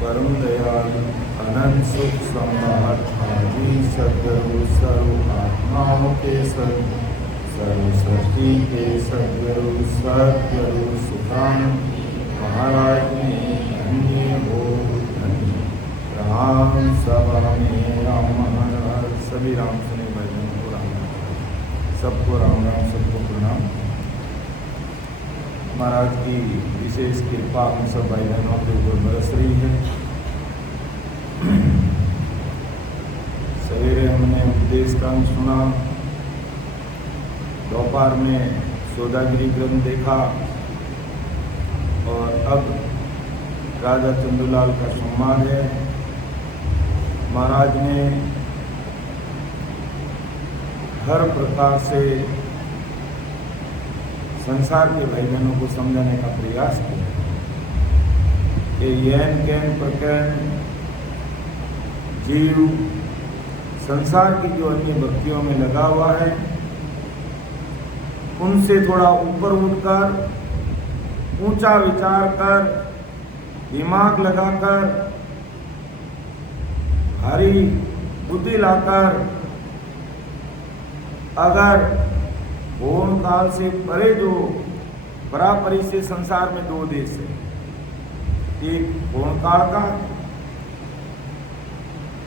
परम दयालु अनंत सुख सम्राट आदि सद्गुरु सर्व आत्माओं के सर्व सृष्टि के सद्गुरु सद्गुरु सुखानंद महाराज ने धन्य हो धन्य राम सभा में राम महाराज। सभी राम सुने भजन को राम, सबको राम राम, सबको प्रणाम। महाराज की विशेष कृपा हम सब भाई बहनों के ऊपर बरस रही है। सवेरे हमने उपदेश कांड सुना, दोपहर में सौदागिरी ग्रंथ देखा और अब राजा चंदूलाल का संवाद है। महाराज ने हर प्रकार से संसार के भाई बहनों को समझाने का प्रयास किया कि यैन कैन प्रकरण जीव संसार की जो अन्य भक्तियों में लगा हुआ है उनसे थोड़ा ऊपर उठकर ऊंचा विचार कर दिमाग लगाकर भारी बुद्धि लाकर अगर भोन काल से परे जो परापरी से संसार में दो देश है, एक भोन काल का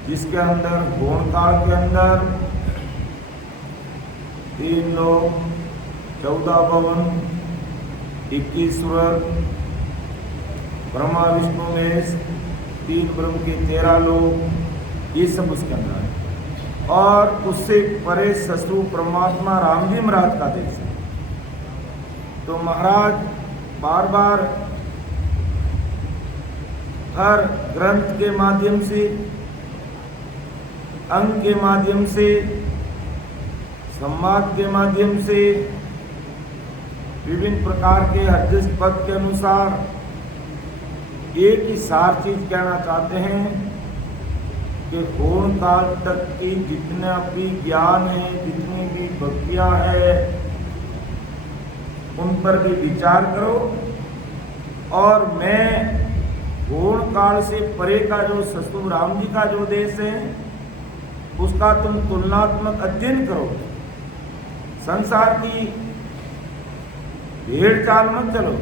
जिसके अंदर भोन काल के अंदर 3 लोग 14 भवन 21 स्वर्ग ब्रह्मा विष्णु महेश 3 ब्रह्म के 13 लोग, ये सब उसके अंदर है। और उससे परे ससुर परमात्मा राम जी महाराज का देश है। तो महाराज बार बार हर ग्रंथ के माध्यम से, अंग के माध्यम से, संवाद के माध्यम से, विभिन्न प्रकार के हदीस पद के अनुसार एक ही सार चीज कहना चाहते हैं कि पूर्ण काल तक की जितना भी ज्ञान है, जितनी भी भक्तियां हैं, उन पर भी विचार करो और मैं पूर्ण काल से परे का जो सतगुरु राम जी का जो देश है उसका तुम तुलनात्मक अध्ययन करो। संसार की भेड़ चाल मत चलो,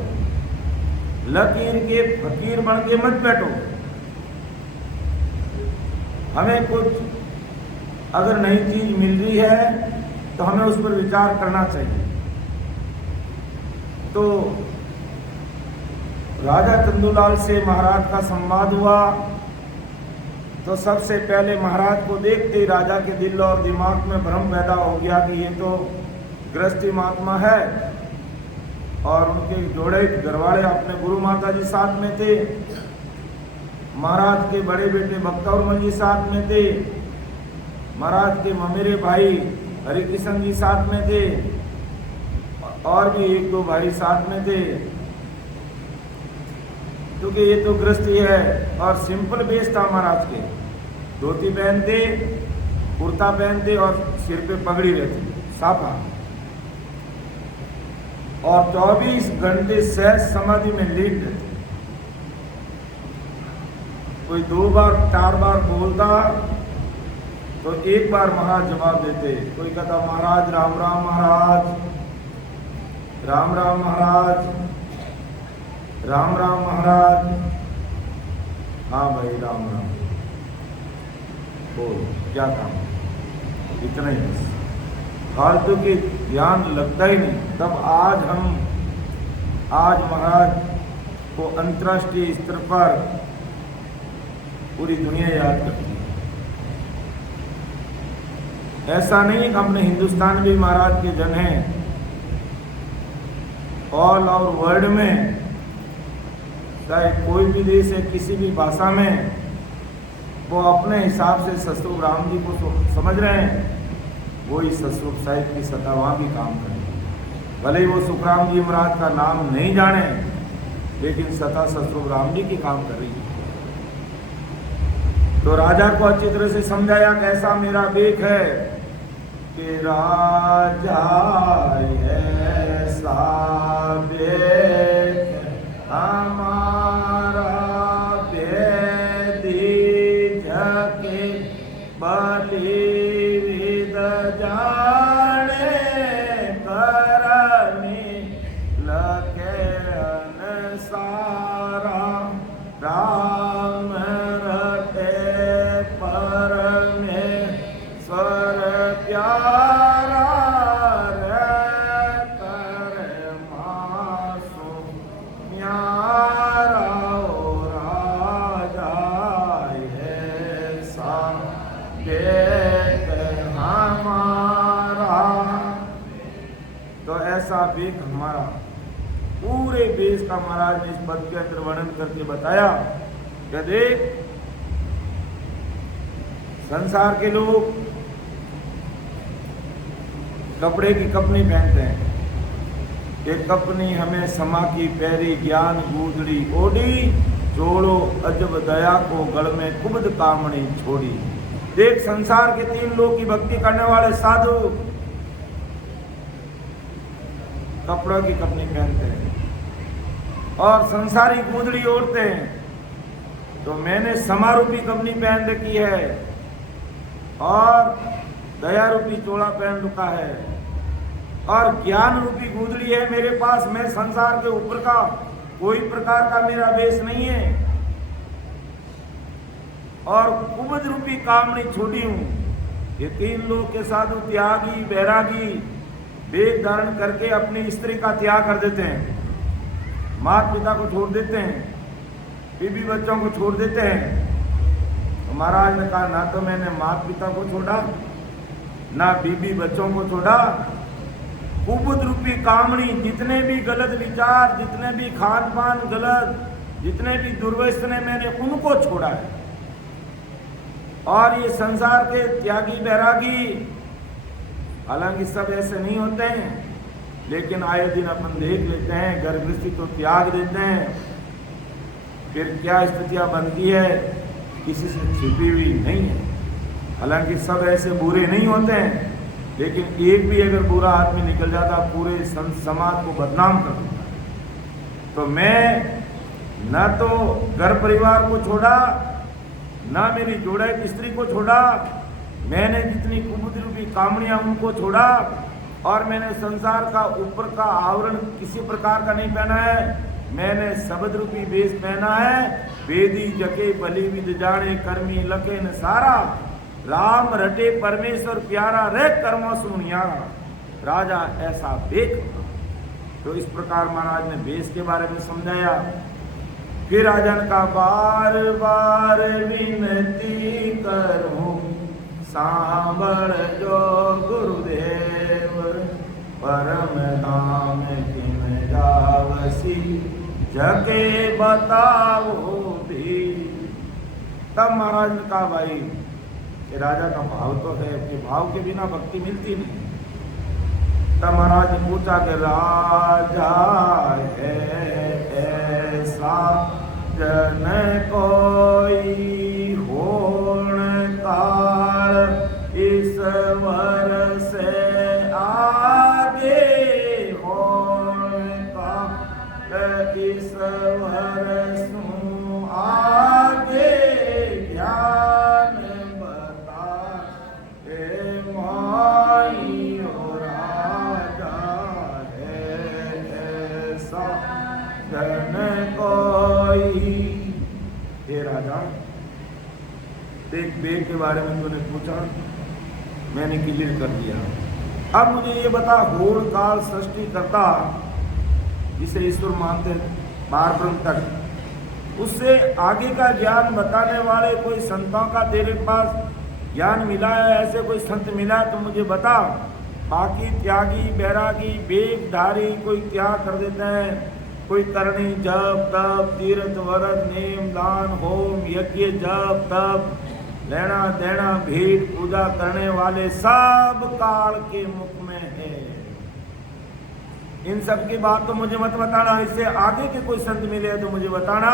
लकीर के फकीर बन के मत बैठो। हमें कुछ अगर नई चीज मिल रही है तो हमें उस पर विचार करना चाहिए। तो राजा चंदूलाल से महाराज का संवाद हुआ तो सबसे पहले महाराज को देखते ही राजा के दिल और दिमाग में भ्रम पैदा हो गया कि ये तो गृहस्थी महात्मा है और उनके जोड़े घरवाले अपने गुरु माता जी साथ में थे, महाराज के बड़े बेटे बख्तौरमल जी साथ में थे, महाराज के ममेरे भाई हरिकृष्ण जी साथ में थे और भी 1-2 भाई साथ में थे। क्योंकि ये तो गृहस्थी है और सिंपल वेश था महाराज के, धोती पहनते, कुर्ता पहनते और सिर पे पगड़ी रहती, साफा, और 24 घंटे सहज समाधि में लीन रहते। कोई 2 बार 4 बार बोलता तो 1 बार महाराज जवाब देते। कोई कहता महाराज राम राम महाराज, राम राम महाराज, राम राम महाराज, हाँ भाई राम राम, बोल क्या काम, इतना ही बस, फालतू के ध्यान लगता ही नहीं। तब आज महाराज को अंतर्राष्ट्रीय स्तर पर पूरी दुनिया याद करती है। ऐसा नहीं कि अपने हिंदुस्तान भी महाराज के जन हैं, ऑल ओवर वर्ल्ड में चाहे कोई भी देश है, किसी भी भाषा में, वो अपने हिसाब से सतगुरु राम जी को समझ रहे हैं, वही सतगुरु साहिब की सत्ता वहाँ भी काम करें। भले ही वो सुखराम जी महाराज का नाम नहीं जाने, लेकिन सत्ता सतगुरु राम जी की काम कर रही है। तो राजा को अच्छी तरह से समझाया कैसा मेरा बेक है कि राजा ऐसा बेक हमारा बेक वेग हमारा, पूरे वेश का महाराज ने इस पद के अंदर वर्णन करके बताया कि देख संसार के लोग कपड़े की कपनी पहनते हैं कि कपनी हमें समा की पैरी ज्ञान गूदड़ी ओढ़ी, जोड़ो अजब दया को गढ़ में कुबद कामणी छोड़ी। देख संसार के 3 लोग की भक्ति करने वाले साधु कपड़ों की कपनी पहनते हैं और संसारी गूदड़ी ओढ़ते हैं। तो मैंने समा रूपी कपनी पहन रखी है और दया रूपी चोला पहन रखा है और ज्ञान रूपी गूदड़ी है मेरे पास। मैं संसार के ऊपर का कोई प्रकार का मेरा वेश नहीं है और कुबद रूपी कामनी छोड़ी हूं। ये 3 लोग के साधु त्यागी बैरागी वेद धारण करके अपनी स्त्री का त्याग कर देते हैं, माता पिता को छोड़ देते हैं, बीबी बच्चों को छोड़ देते हैं। तो महाराज ने कहा ना तो मैंने माता पिता को छोड़ा, ना बीबी बच्चों को छोड़ा, कुबद रूपी कामनी जितने भी गलत विचार, जितने भी खान पान गलत, जितने भी दुर्व्यसने मैंने उनको छोड़ा है। और ये संसार के त्यागी बैरागी, हालांकि सब ऐसे नहीं होते हैं, लेकिन आए दिन अपन देख लेते हैं गर्भगृहस्थी तो त्याग देते हैं, फिर क्या स्थितियां बनती है किसी से छिपी हुई नहीं है। हालांकि सब ऐसे बुरे नहीं होते हैं, लेकिन एक भी अगर बुरा आदमी निकल जाता पूरे समाज को बदनाम कर देता। तो मैं न तो घर परिवार को छोड़ा, ना मेरी जोड़े की स्त्री को छोड़ा, मैंने जितनी कुबद रूपी कामनियां उनको छोड़ा और मैंने संसार का ऊपर का आवरण किसी प्रकार का नहीं पहना है। मैंने शब्द रूपी वेश पहना है। वेदी जके बलि विद जाने कर्मी लखे न सारा, राम रटे परमेश्वर प्यारा रे कर्मों सुनियारा, राजा ऐसा देख। तो इस प्रकार महाराज ने वेश के बारे में समझाया। फिर राजन का बार बार विनती करूं, सांभर जो गुरुदेव, परम धाम किन जावसी, जगे बताओ भी। तब महाराज ने कहा भाई ये राजा का भाव तो है, कि भाव के बिना भक्ति मिलती नहीं। तब महाराज ने पूछा कि राजा है ऐसा जन कोई होण काल, ईश्वर से आगे होण काल, ईश्वर सु आगे ज्ञान बता ए माई और राजा है ऐसा जन कोई। हे राजा देख वेद के बारे में तूने पूछा, मैंने क्लियर कर दिया। अब मुझे ये बता होड़ काल सृष्टि करता जिसे ईश्वर मानते पार ब्रह्म तक, उससे आगे का ज्ञान बताने वाले कोई संतों का तेरे पास ज्ञान मिला है? ऐसे कोई संत मिला है तो मुझे बता। बाकी त्यागी बैरागी वेगधारी कोई त्याग कर देते हैं, कोई करणी जप तप तीर्थ व्रत नेम दान होम यज्ञ जप तप लेना देना भीड़ पूजा करने वाले सब काल के मुख में है। इन सब की बात तो मुझे मत बताना, इससे आगे के कोई संत मिले तो मुझे बताना,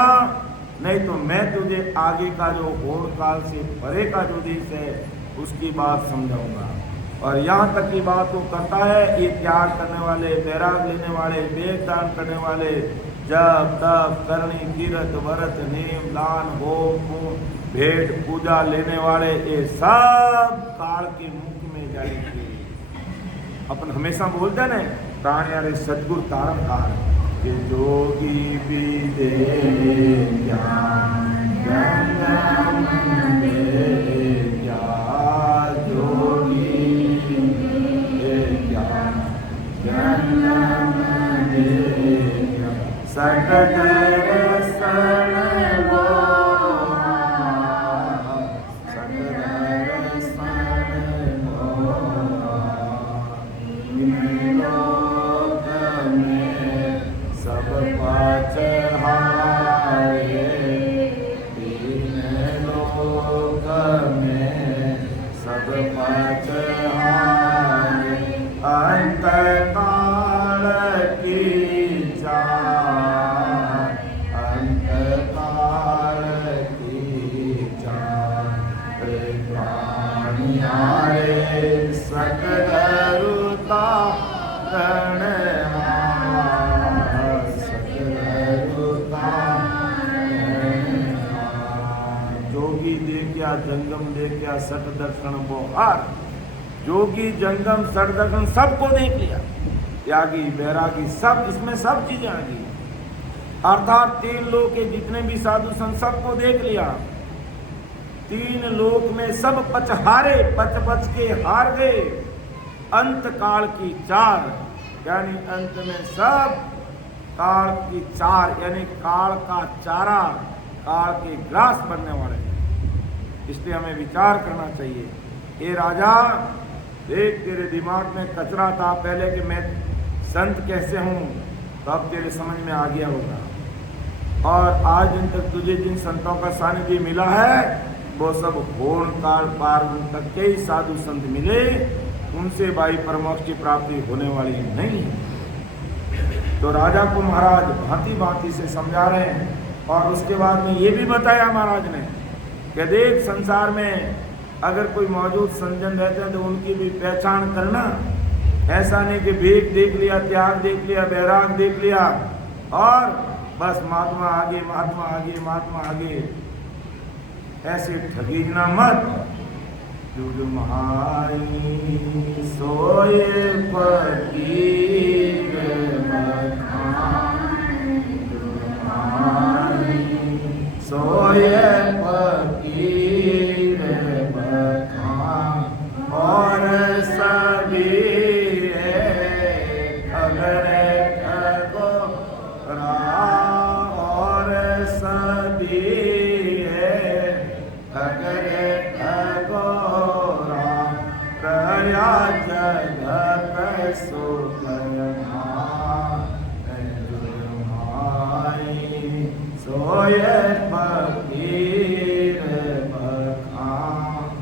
नहीं तो मैं तुझे आगे का जो होड़ काल से परे का जो देश है उसकी बात समझाऊंगा। और यहाँ तक की बात वो करता है, ये त्याग करने वाले, बैराग लेने वाले, वेद दान करने वाले, जप तप करनी तीर्थ व्रत नेम दान होम भेंट पूजा लेने वाले, ये सब काल के मुख में जाएंगे। अपन हमेशा बोलते हैं ना प्राण यारे सदगुरु तारण काल के जोगी भी दे ज्ञान ज्ञान दे ज्ञान जोगी दे ज्ञान ज्ञान दे सकल देखिया जंगम देखिया सठ दर्शन बोहार। जोगी जंगम सठ दर्शन सबको देख लिया, त्यागी बैरागी सब, इसमें सब चीजें आ गई। अर्थात 3 लोक के जितने भी साधु संत सबको देख लिया। 3 लोक में सब पचहारे, पच के हार गए। अंत काल की 4, यानी अंत में सब काल की 4, यानी काल का चारा, काल के ग्रास बनने वाले। इसलिए हमें विचार करना चाहिए। हे राजा देख, तेरे दिमाग में कचरा था पहले कि मैं संत कैसे हूँ, तो अब तेरे समझ में आ गया होगा। और आज दिन तक तुझे जिन संतों का सानिध्य मिला है वो सब होण काल पार तक के ही साधु संत मिले, उनसे भाई परमोक्ष की प्राप्ति होने वाली नहीं। तो राजा को महाराज भांति भांति से समझा रहे हैं। और उसके बाद में ये भी बताया महाराज ने कि देख, संसार में अगर कोई मौजूद संजन रहते हैं तो उनकी भी पहचान करना। ऐसा नहीं कि वेग देख लिया, त्याग देख लिया, बैराग देख लिया और बस महात्मा आगे, महात्मा आगे, महात्मा आगे, ऐसे ठगीना मत। दुर्महाई सोए फकीर मखान, दुर्महाई सोए फकीर मखान, और सभी ठगरे ठगो और सभी ठगरे ठगो प्रया जगत सो सोए फकीर बखान।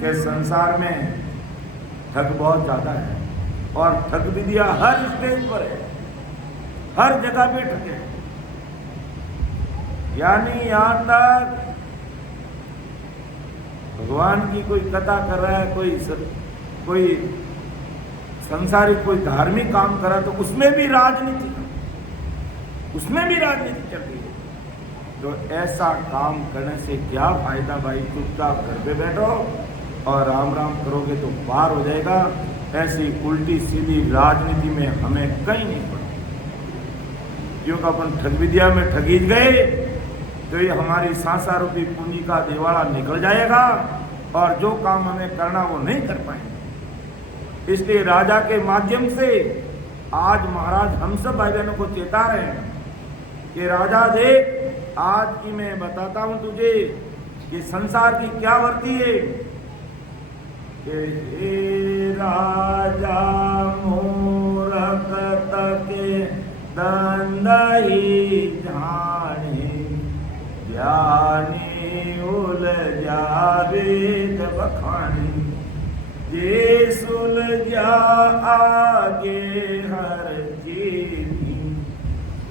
के संसार में ठग बहुत ज्यादा है और ठग विधिया हर स्टेज पर है, हर जगह पे ठगे। यानी यहां तक भगवान की कोई कथा कर रहा है, कोई संसारिक कोई धार्मिक काम कर रहा है, तो उसमें भी राजनीति चल रही है। तो ऐसा काम करने से क्या फायदा भाई, चुपचाप घर पे बैठो और राम राम करोगे तो पार हो जाएगा। ऐसी उल्टी सीधी राजनीति में हमें कहीं नहीं पड़ा, क्योंकि अपन ठग विद्या में ठगी गए तो ये हमारी सांसा रूपी पूंजी का दिवाला निकल जाएगा और जो काम हमें करना वो नहीं कर पाएंगे। इसलिए राजा के माध्यम से आज महाराज हम सब भाई बहनों को चेता रहे हैं कि राजा देख, आज की मैं बताता हूं तुझे कि संसार की क्या वर्ती है। कि राजा मूरख तके दंडही जाने, ज्ञानी उलझा वेद बखानी, जे सुलझा आगे हर चीनी,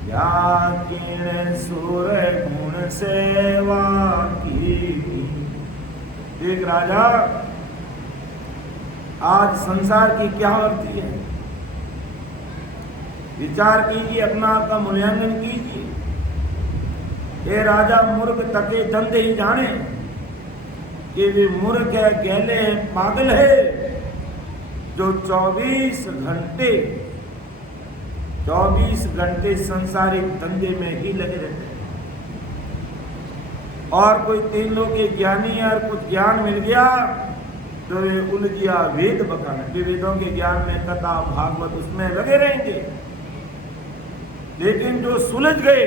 याकिन सुर गुण सेवा की। एक राजा, आज संसार की क्या वर्ती है, विचार कीजिए, अपना आपका मूल्यांकन कीजिए। ये राजा मूर्ख तके धंधे ही जाने कि वे मूर्ख है, गहले है, पागल है, जो 24 घंटे संसारिक धंधे में ही लगे रहते हैं। और कोई 3 लोग के ज्ञानी और कुछ ज्ञान मिल गया तो वे उलझिया वेद बखाने, वेदों के ज्ञान में कथा भागवत उसमें लगे रहेंगे। लेकिन जो सुलझ गए,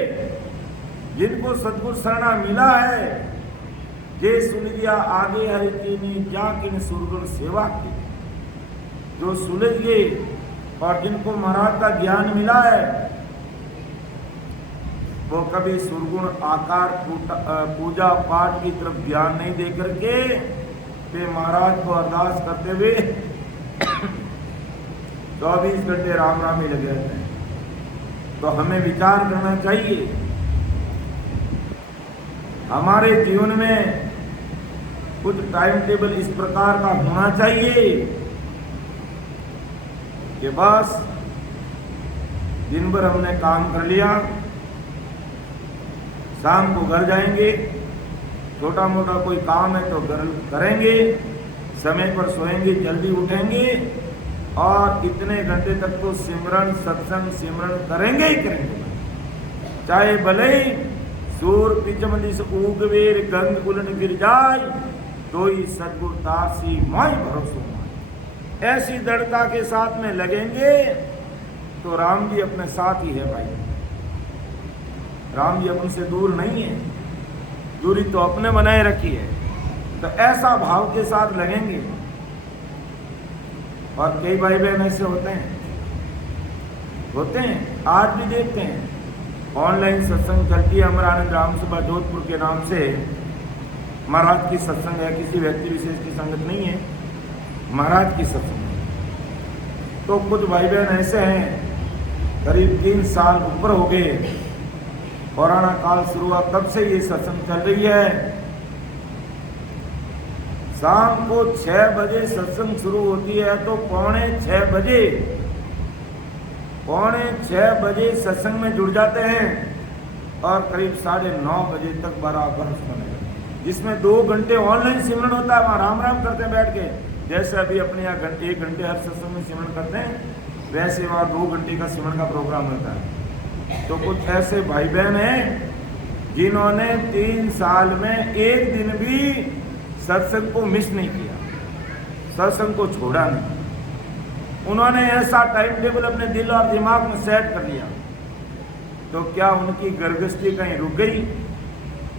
जिनको सद्गुरु शरणा मिला है, जे सुलझिया आगे हरि कीनी, जाकिन सुरगुण सेवा की। जो सुलझ गए और जिनको महाराज का ज्ञान मिला है, वो कभी सुरगुण आकार पूजा पाठ की तरफ ध्यान नहीं दे करके वे महाराज को अरदास करते हुए 24 घंटे राम राम ही लगे रहते हैं। तो हमें विचार करना चाहिए, हमारे जीवन में कुछ टाइम टेबल इस प्रकार का होना चाहिए कि बस दिन भर हमने काम कर लिया, शाम को घर जाएंगे, छोटा मोटा कोई काम है तो करेंगे, समय पर सोएंगे, जल्दी उठेंगे और इतने घंटे तक तो सिमरन सत्संग सिमरन करेंगे ही करेंगे। चाहे भले ही सूर पिचम दिस उगवेर गंग उलन गिर जाए, तो ही सदगुरु दासी माई भरोसो माई। ऐसी दृढ़ता के साथ में लगेंगे तो राम जी अपने साथ ही है भाई। राम जी अपन से दूर नहीं है, दूरी तो अपने बनाए रखी है। तो ऐसा भाव के साथ लगेंगे। और कई भाई बहन ऐसे होते हैं, आज भी देखते हैं ऑनलाइन सत्संग चलती है। अमर आनंद राम सभा जोधपुर के नाम से महाराज की सत्संग है, किसी व्यक्ति विशेष की संगत नहीं है, महाराज की सत्संग है। तो कुछ भाई बहन ऐसे हैं, करीब 3 साल ऊपर हो गए, कोरोना काल शुरू हुआ तब से ये सत्संग चल रही है। शाम को 6 बजे सत्संग शुरू होती है तो पौने 6 बजे सत्संग में जुड़ जाते हैं और करीब 9:30 बजे तक बराबर सुने, जिसमें 2 घंटे ऑनलाइन सिमरन होता है। वहाँ राम राम करते हैं बैठ के, जैसे अभी अपने यहाँ 1 घंटे हर सत्संग में सिमरन करते हैं, वैसे वहाँ 2 घंटे का सिमरन का प्रोग्राम होता है। तो कुछ ऐसे भाई बहन हैं जिन्होंने 3 साल में एक दिन भी सत्संग को मिस नहीं किया, सत्संग को छोड़ा नहीं। उन्होंने ऐसा टाइम टेबल अपने दिल और दिमाग में सेट कर लिया। तो क्या उनकी गर्गस्ती कहीं रुक गई?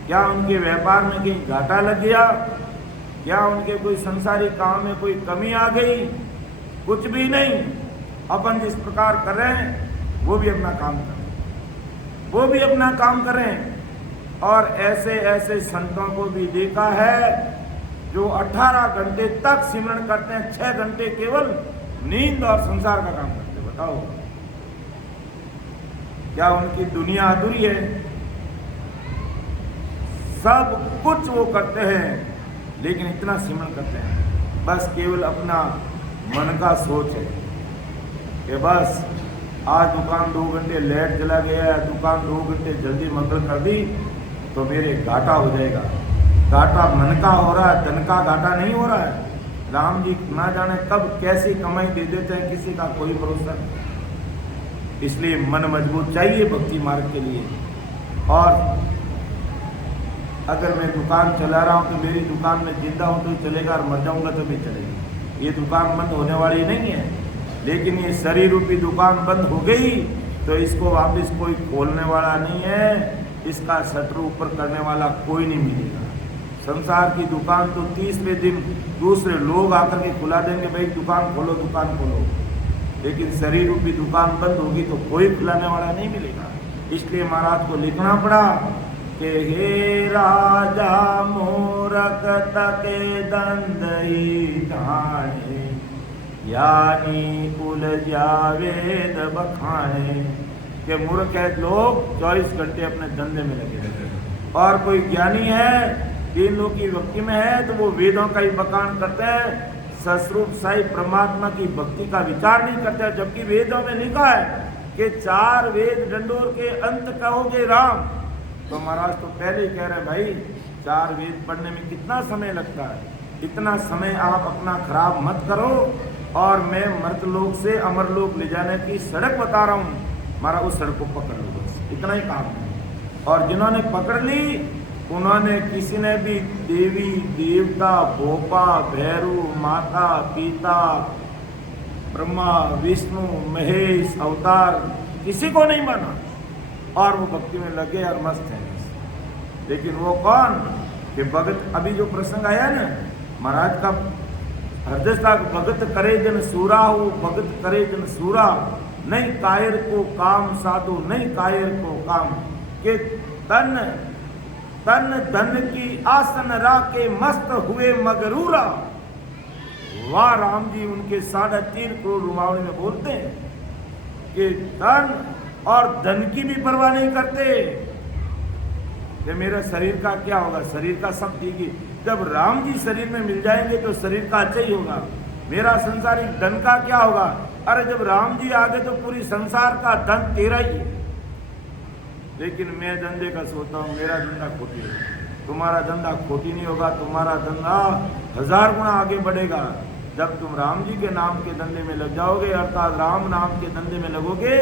क्या उनके व्यापार में कहीं घाटा लग गया? क्या उनके कोई संसारी काम में कोई कमी आ गई? कुछ भी नहीं। अपन जिस प्रकार कर रहे हैं वो भी अपना काम करें, वो भी अपना काम करें। और ऐसे ऐसे संतों को भी देखा है जो 18 घंटे तक सिमरन करते हैं, 6 घंटे केवल नींद और संसार का काम करते हैं। बताओ क्या उनकी दुनिया अधूरी है? सब कुछ वो करते हैं लेकिन इतना सिमरन करते हैं, बस केवल अपना मन का सोच है कि बस आज दुकान 2 घंटे लेट चला गया, दुकान 2 घंटे जल्दी मंगल कर दी तो मेरे घाटा हो जाएगा। घाटा मन का हो रहा है, धन का घाटा नहीं हो रहा है। राम जी ना जाने कब कैसी कमाई दे देते हैं, किसी का कोई भरोसा नहीं। इसलिए मन मजबूत चाहिए भक्ति मार्ग के लिए। और अगर मैं दुकान चला रहा हूँ तो मेरी दुकान में जिंदा हूँ तो चलेगा और मर जाऊंगा तो भी चलेगी। ये दुकान बंद होने वाली नहीं है, लेकिन ये शरीर रूपी दुकान बंद हो गई तो इसको वापस कोई खोलने वाला नहीं है, इसका शटर ऊपर करने वाला कोई नहीं मिलेगा। संसार की दुकान तो 30वें दिन दूसरे लोग आकर के खुला देंगे, भाई दुकान खोलो दुकान खोलो, लेकिन शरीर रूपी दुकान बंद होगी तो कोई खुलाने वाला नहीं मिलेगा। इसलिए महाराज को लिखना पड़ा कि हे राजा मूरख तके दंदई ठाणे, यानी उलझा वेद बखाने। के मूर्ख है लोग 24 घंटे अपने धंधे में लगे रहते हैं, और कोई ज्ञानी है 3 लोग की भक्ति में है तो वो वेदों का ही बखान करते हैं, सस्वरूप साई परमात्मा की भक्ति का विचार नहीं करते। जबकि वेदों में लिखा है कि 4 वेद डंडोर के अंत कहोगे राम। तो महाराज तो पहले ही कह रहे हैं भाई 4 वेद पढ़ने में कितना समय लगता है, इतना समय आप अपना खराब मत करो। और मैं मर्तलोक से अमरलोक ले जाने की सड़क बता रहा हूँ, हमारा उस सड़क को पकड़ लो, बस इतना ही काम है। और जिन्होंने पकड़ ली उन्होंने किसी ने भी देवी देवता भोपा भैरू माता पिता ब्रह्मा विष्णु महेश अवतार किसी को नहीं माना, और वो भक्ति में लगे और मस्त हैं। लेकिन वो कौन कि भगत, अभी जो प्रसंग आया ना महाराज का, हृदय का भगत करे जन सूरा हो, भगत करे जन सूरा, नहीं कायर को काम साधु, नहीं कायर को काम, के तन तन धन की आसन राके मस्त हुए मगरूरा। वाह राम जी उनके 3.5 करोड़ रुमावली में बोलते हैं कि तन और धन की भी परवाह नहीं करते कि मेरा शरीर का क्या होगा, शरीर का सब ठीक ही, जब राम जी शरीर में मिल जाएंगे तो शरीर का अच्छा ही होगा। मेरा संसारिक धन का क्या होगा, अरे जब राम जी आ गए तो पूरी संसार का धन तेरा ही है। लेकिन मैं धंधे का सोचता हूँ, मेरा धंधा खोटी है, तुम्हारा धंधा खोटी नहीं होगा, तुम्हारा धंधा 1000 गुना आगे बढ़ेगा। जब तुम राम जी के नाम के धंधे में लग जाओगे, अर्थात राम नाम के धंधे में लगोगे,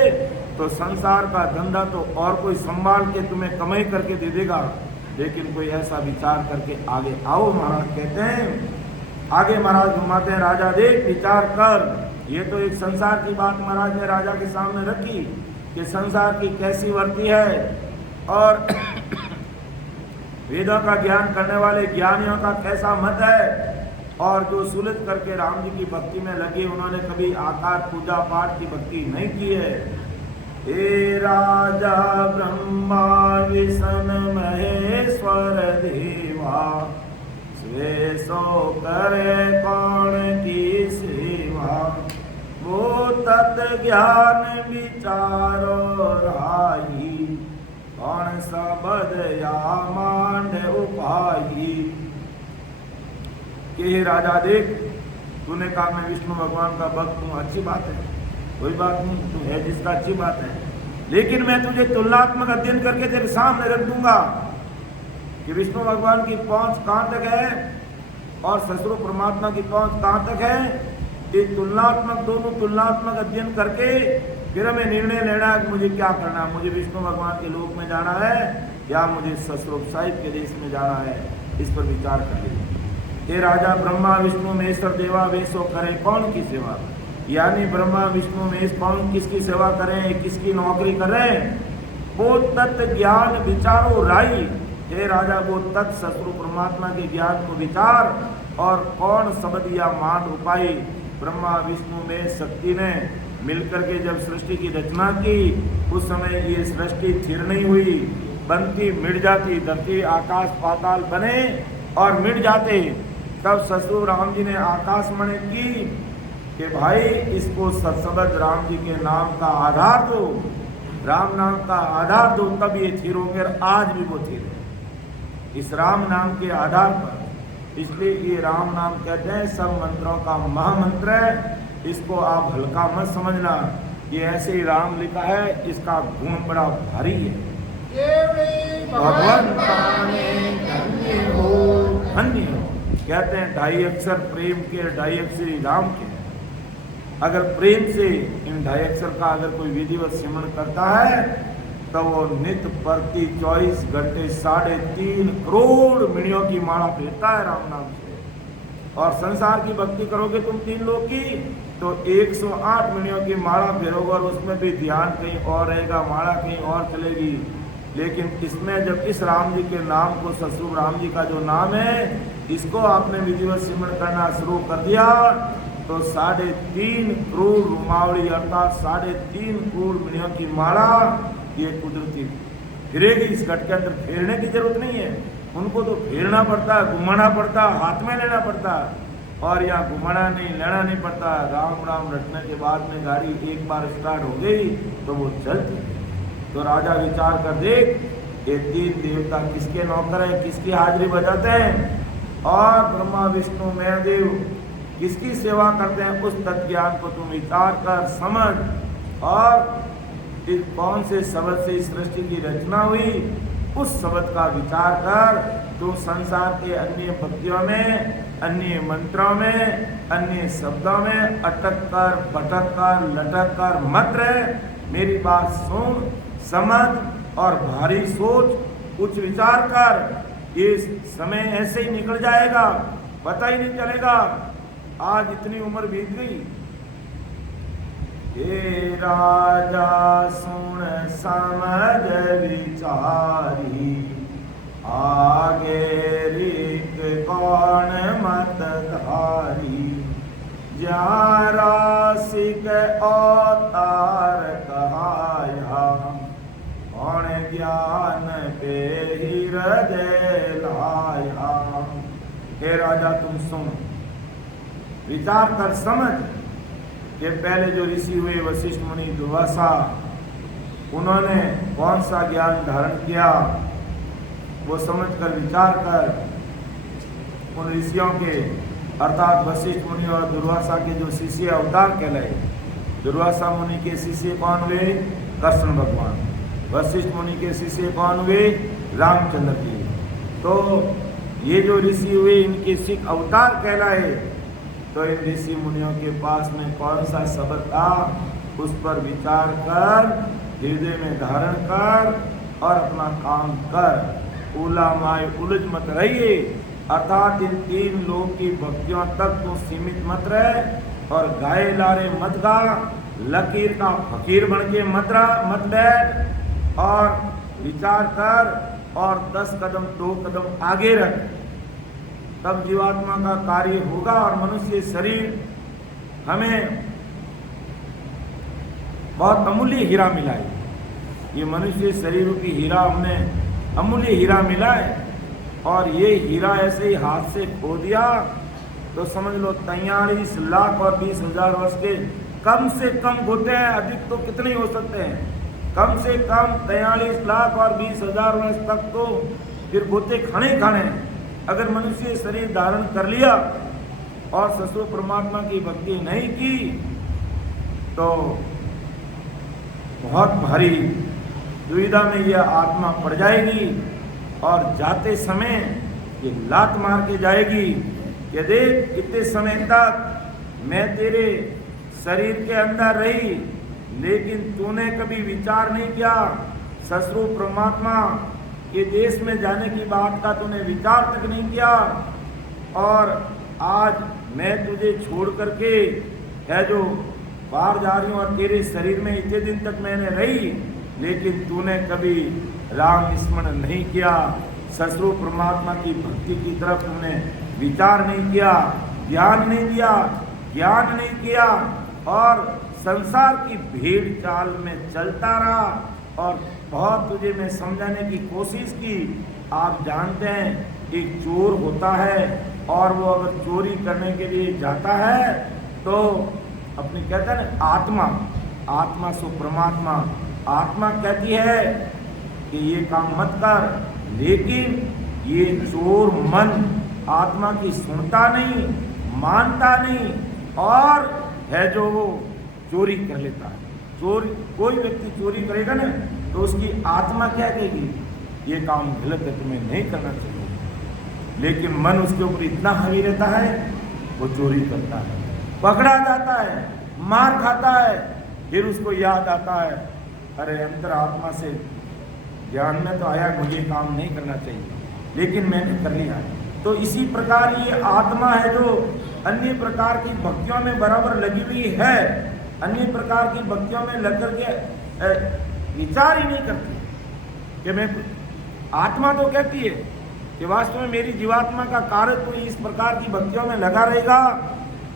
तो संसार का धंधा तो और कोई संभाल के तुम्हें कमाई करके दे देगा। लेकिन कोई ऐसा विचार करके आगे आओ, महाराज कहते हैं। आगे महाराज घुमाते हैं, राजा देख विचार कर। ये तो एक संसार की बात महाराज ने राजा के सामने रखी कि संसार की कैसी वर्ती है और वेदों का ज्ञान करने वाले ज्ञानियों का कैसा मत है, और जो सुलझ करके राम जी की भक्ति में लगे, उन्होंने कभी आकार पूजा पाठ की भक्ति नहीं की है। हे राजा ब्रह्मा विष्णु महेश्वर देवा, स्वे सो करे कौन की सेवा, वो तत् ज्ञान विचारो राही, कौन सबद या मांड उपाई। कि हे राजा देख, तूने कहा मैं विष्णु भगवान का भक्त हूँ, अच्छी बात है, कोई बात नहीं, तू है जिसका अच्छी बात है। लेकिन मैं तुझे तुलनात्मक अध्ययन करके तेरे सामने रख दूंगा कि विष्णु भगवान की पहुंच कहाँ तक है और ससुर परमात्मा की पहुंच कहाँ तक है। ये तुलनात्मक, दोनों तुलनात्मक अध्ययन करके फिर हमें निर्णय लेना है कि मुझे क्या करना है। मुझे विष्णु भगवान के लोक में जाना है या मुझे ससुर साहिब के देश में जाना है, इस पर विचार कर लीजिए। हे राजा ब्रह्मा विष्णु महेश्वर देवा, वे सो करे कौन की सेवा। यानी ब्रह्मा विष्णु महेश कौन किसकी सेवा करें, किसकी नौकरी करें। वो तत्व ज्ञान विचारो राई। हे राजा वो तत् ससुर परमात्मा के ज्ञान को विचार, और कौन शब्द या मान उपाय। ब्रह्मा विष्णु में शक्ति ने मिलकर के जब सृष्टि की रचना की, उस समय ये सृष्टि स्थिर नहीं हुई, बनती मिट जाती, धरती आकाश पाताल बने और मिट जाते। तब ससुर राम जी ने आकाशमणि की कि भाई इसको सत्सबद राम जी के नाम का आधार दो, राम नाम का आधार दो, तब ये स्थिर होंगे। और आज भी वो स्थिर है इस राम नाम के आधार पर। इसलिए ये राम नाम कहते हैं सब मंत्रों का महामंत्र है। इसको आप हल्का मत समझना, ये ऐसे ही राम लिखा है, इसका गुण बड़ा भारी है। भगवान धन्य हो कहते हैं, 2.5 अक्षर प्रेम के, 2.5 अक्षरी राम के। अगर प्रेम से इन 2.5 अक्षर का अगर कोई विधिवत सिमरण करता है तो वो नित्य प्रति 24 घंटे 3.5 करोड़ मिणियों की माला फेरता है राम नाम से। और संसार की भक्ति करोगे तुम 3 लोग की, तो 108 मिणियों की माला फेरोगे, और उसमें भी ध्यान कहीं और रहेगा, माला कहीं और चलेगी। लेकिन इसमें जब इस राम जी के नाम को, ससुर राम जी का जो नाम है, इसको आपने विधिवत सिमरण करना शुरू कर दिया, तो 3.5 करोड़ रुमावड़ी अर्थात 3.5 करोड़ मिणियों की माला ये कुदरती फिरेगी। इस घट के अंदर फेरने की जरूरत नहीं है, उनको तो फेरना पड़ता है, घुमाना पड़ता है, हाथ में लेना पड़ता है, और यहाँ घुमाना नहीं, लेना नहीं पड़ता। राम राम रटने के बाद में गाड़ी एक बार स्टार्ट हो गई तो वो चलती है। तो राजा विचार कर देख, ये 3 देवता किसके नौकर हैं, किसकी हाजिरी बजाते हैं, और ब्रह्मा विष्णु महादेव किसकी सेवा करते हैं। उस तत्व ज्ञान को तुम विचार कर समझ, और कौन से शब्द से इस सृष्टि की रचना हुई, उस शब्द का विचार कर। तो संसार के अन्य भक्तियों में, अन्य मंत्रों में, अन्य शब्दों में अटक कर, भटक कर, लटक कर मत रहे। मेरी बात सुन, समझ और भारी सोच, उच्च विचार कर। ये समय ऐसे ही निकल जाएगा, पता ही नहीं चलेगा। आज इतनी उम्र बीत गई। हे राजा सुन समझ विचारी, आगे रीत कौन मत धारी। ज्ञान राशि के अवतार कहाया, कौन ज्ञान पे हृदय लाया। हे राजा तुम सुन, विचार कर, समझ कि पहले जो ऋषि हुए वशिष्ठ मुनि, दुर्वासा, उन्होंने कौन सा ज्ञान धारण किया, वो समझकर विचार कर। उन ऋषियों के अर्थात वशिष्ठ मुनि और दुर्वासा के जो शिष्य अवतार कहलाए। दुर्वासा मुनि के शिष्य कौन हुए? कृष्ण भगवान। वशिष्ठ मुनि के शिष्य कौन हुए? रामचंद्र जी। तो ये जो ऋषि हुए इनके सिख अवतार कहलाए। तो इन ऋषि मुनियों के पास में कौन सा शब्द था, उस पर विचार कर, हृदय में धारण कर और अपना काम कर। उला माय उलझ मत रहिए, अर्थात इन 3 लोग की भक्तियों तक तो सीमित मत रहे और गाए लारे मत गा, लकीर का फकीर बन के मत बैठ और विचार कर और 10 कदम 2 कदम आगे रख, तब जीवात्मा का कार्य होगा। और मनुष्य शरीर हमें बहुत अमूल्य हीरा मिला है। ये मनुष्य शरीर की हीरा हमने अमूल्य हीरा मिला है, और ये हीरा ऐसे ही हाथ से खो दिया तो समझ लो 43 लाख और 20,000 वर्ष के कम से कम गोते हैं, अधिक तो कितने हो सकते हैं, कम से कम 43 लाख और 20,000 वर्ष तक तो फिर गोते खाने अगर मनुष्य शरीर धारण कर लिया और ससुर परमात्मा की भक्ति नहीं की तो बहुत भारी दुविधा में यह आत्मा पड़ जाएगी। और जाते समय ये लात मार के जाएगी कि देख इतने समय तक मैं तेरे शरीर के अंदर रही, लेकिन तूने कभी विचार नहीं किया, ससुर परमात्मा के देश में जाने की बात का तूने विचार तक नहीं किया, और आज मैं तुझे छोड़ करके है जो बाहर जा रही हूँ और तेरे शरीर में इतने दिन तक मैंने रही, लेकिन तूने कभी राम स्मरण नहीं किया, ससुर परमात्मा की भक्ति की तरफ तुमने विचार नहीं किया, ध्यान नहीं दिया, ज्ञान नहीं किया, और संसार की भीड़ चाल में चलता रहा और बहुत तुझे मैं समझाने की कोशिश की। आप जानते हैं एक चोर होता है और वो अगर चोरी करने के लिए जाता है तो अपनी कहता है ना आत्मा सो परमात्मा, आत्मा कहती है कि ये काम मत कर, लेकिन ये चोर मन आत्मा की सुनता नहीं, मानता नहीं, और है जो वो चोरी कर लेता है। कोई व्यक्ति चोरी करेगा ना तो उसकी आत्मा क्या कहेगी, ये काम गलत है, तुम्हें नहीं करना चाहिए, लेकिन मन उसके ऊपर इतना हावी रहता है वो चोरी करता है, पकड़ा जाता है, मार खाता है, फिर उसको याद आता है अरे अंतर आत्मा से ज्ञान में तो आया मुझे काम नहीं करना चाहिए, लेकिन मैंने कर लिया। तो इसी प्रकार ये आत्मा है जो अन्य प्रकार की भक्तियों में बराबर लगी हुई है, अन्य प्रकार की भक्तियों में लग करके विचार ही नहीं करती कि मैं, आत्मा तो कहती है कि वास्तव में मेरी जीवात्मा का कार्य तो इस प्रकार की भक्तियों में लगा रहेगा,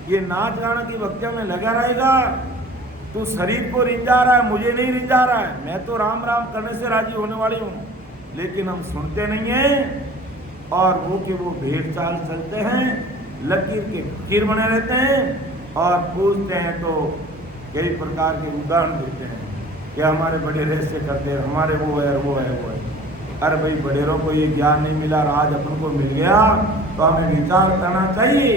ये नाच गाना की भक्तियों में लगा रहेगा, तू शरीर को रिंझा रहा है, मुझे नहीं रिंझा रहा है, मैं तो राम राम करने से राजी होने वाली हूँ, लेकिन हम सुनते नहीं हैं और वो कि वो भेड़ चाल चलते हैं, लकीर के फकीर बने रहते हैं और पूछते हैं तो कई प्रकार के उदाहरण देते हैं कि हमारे बड़े रहस्य करते हैं, हमारे वो है वो है वो है। अरे भाई बड़ेरों को ये ज्ञान नहीं मिला, आज अपन को मिल गया तो हमें विचार करना चाहिए।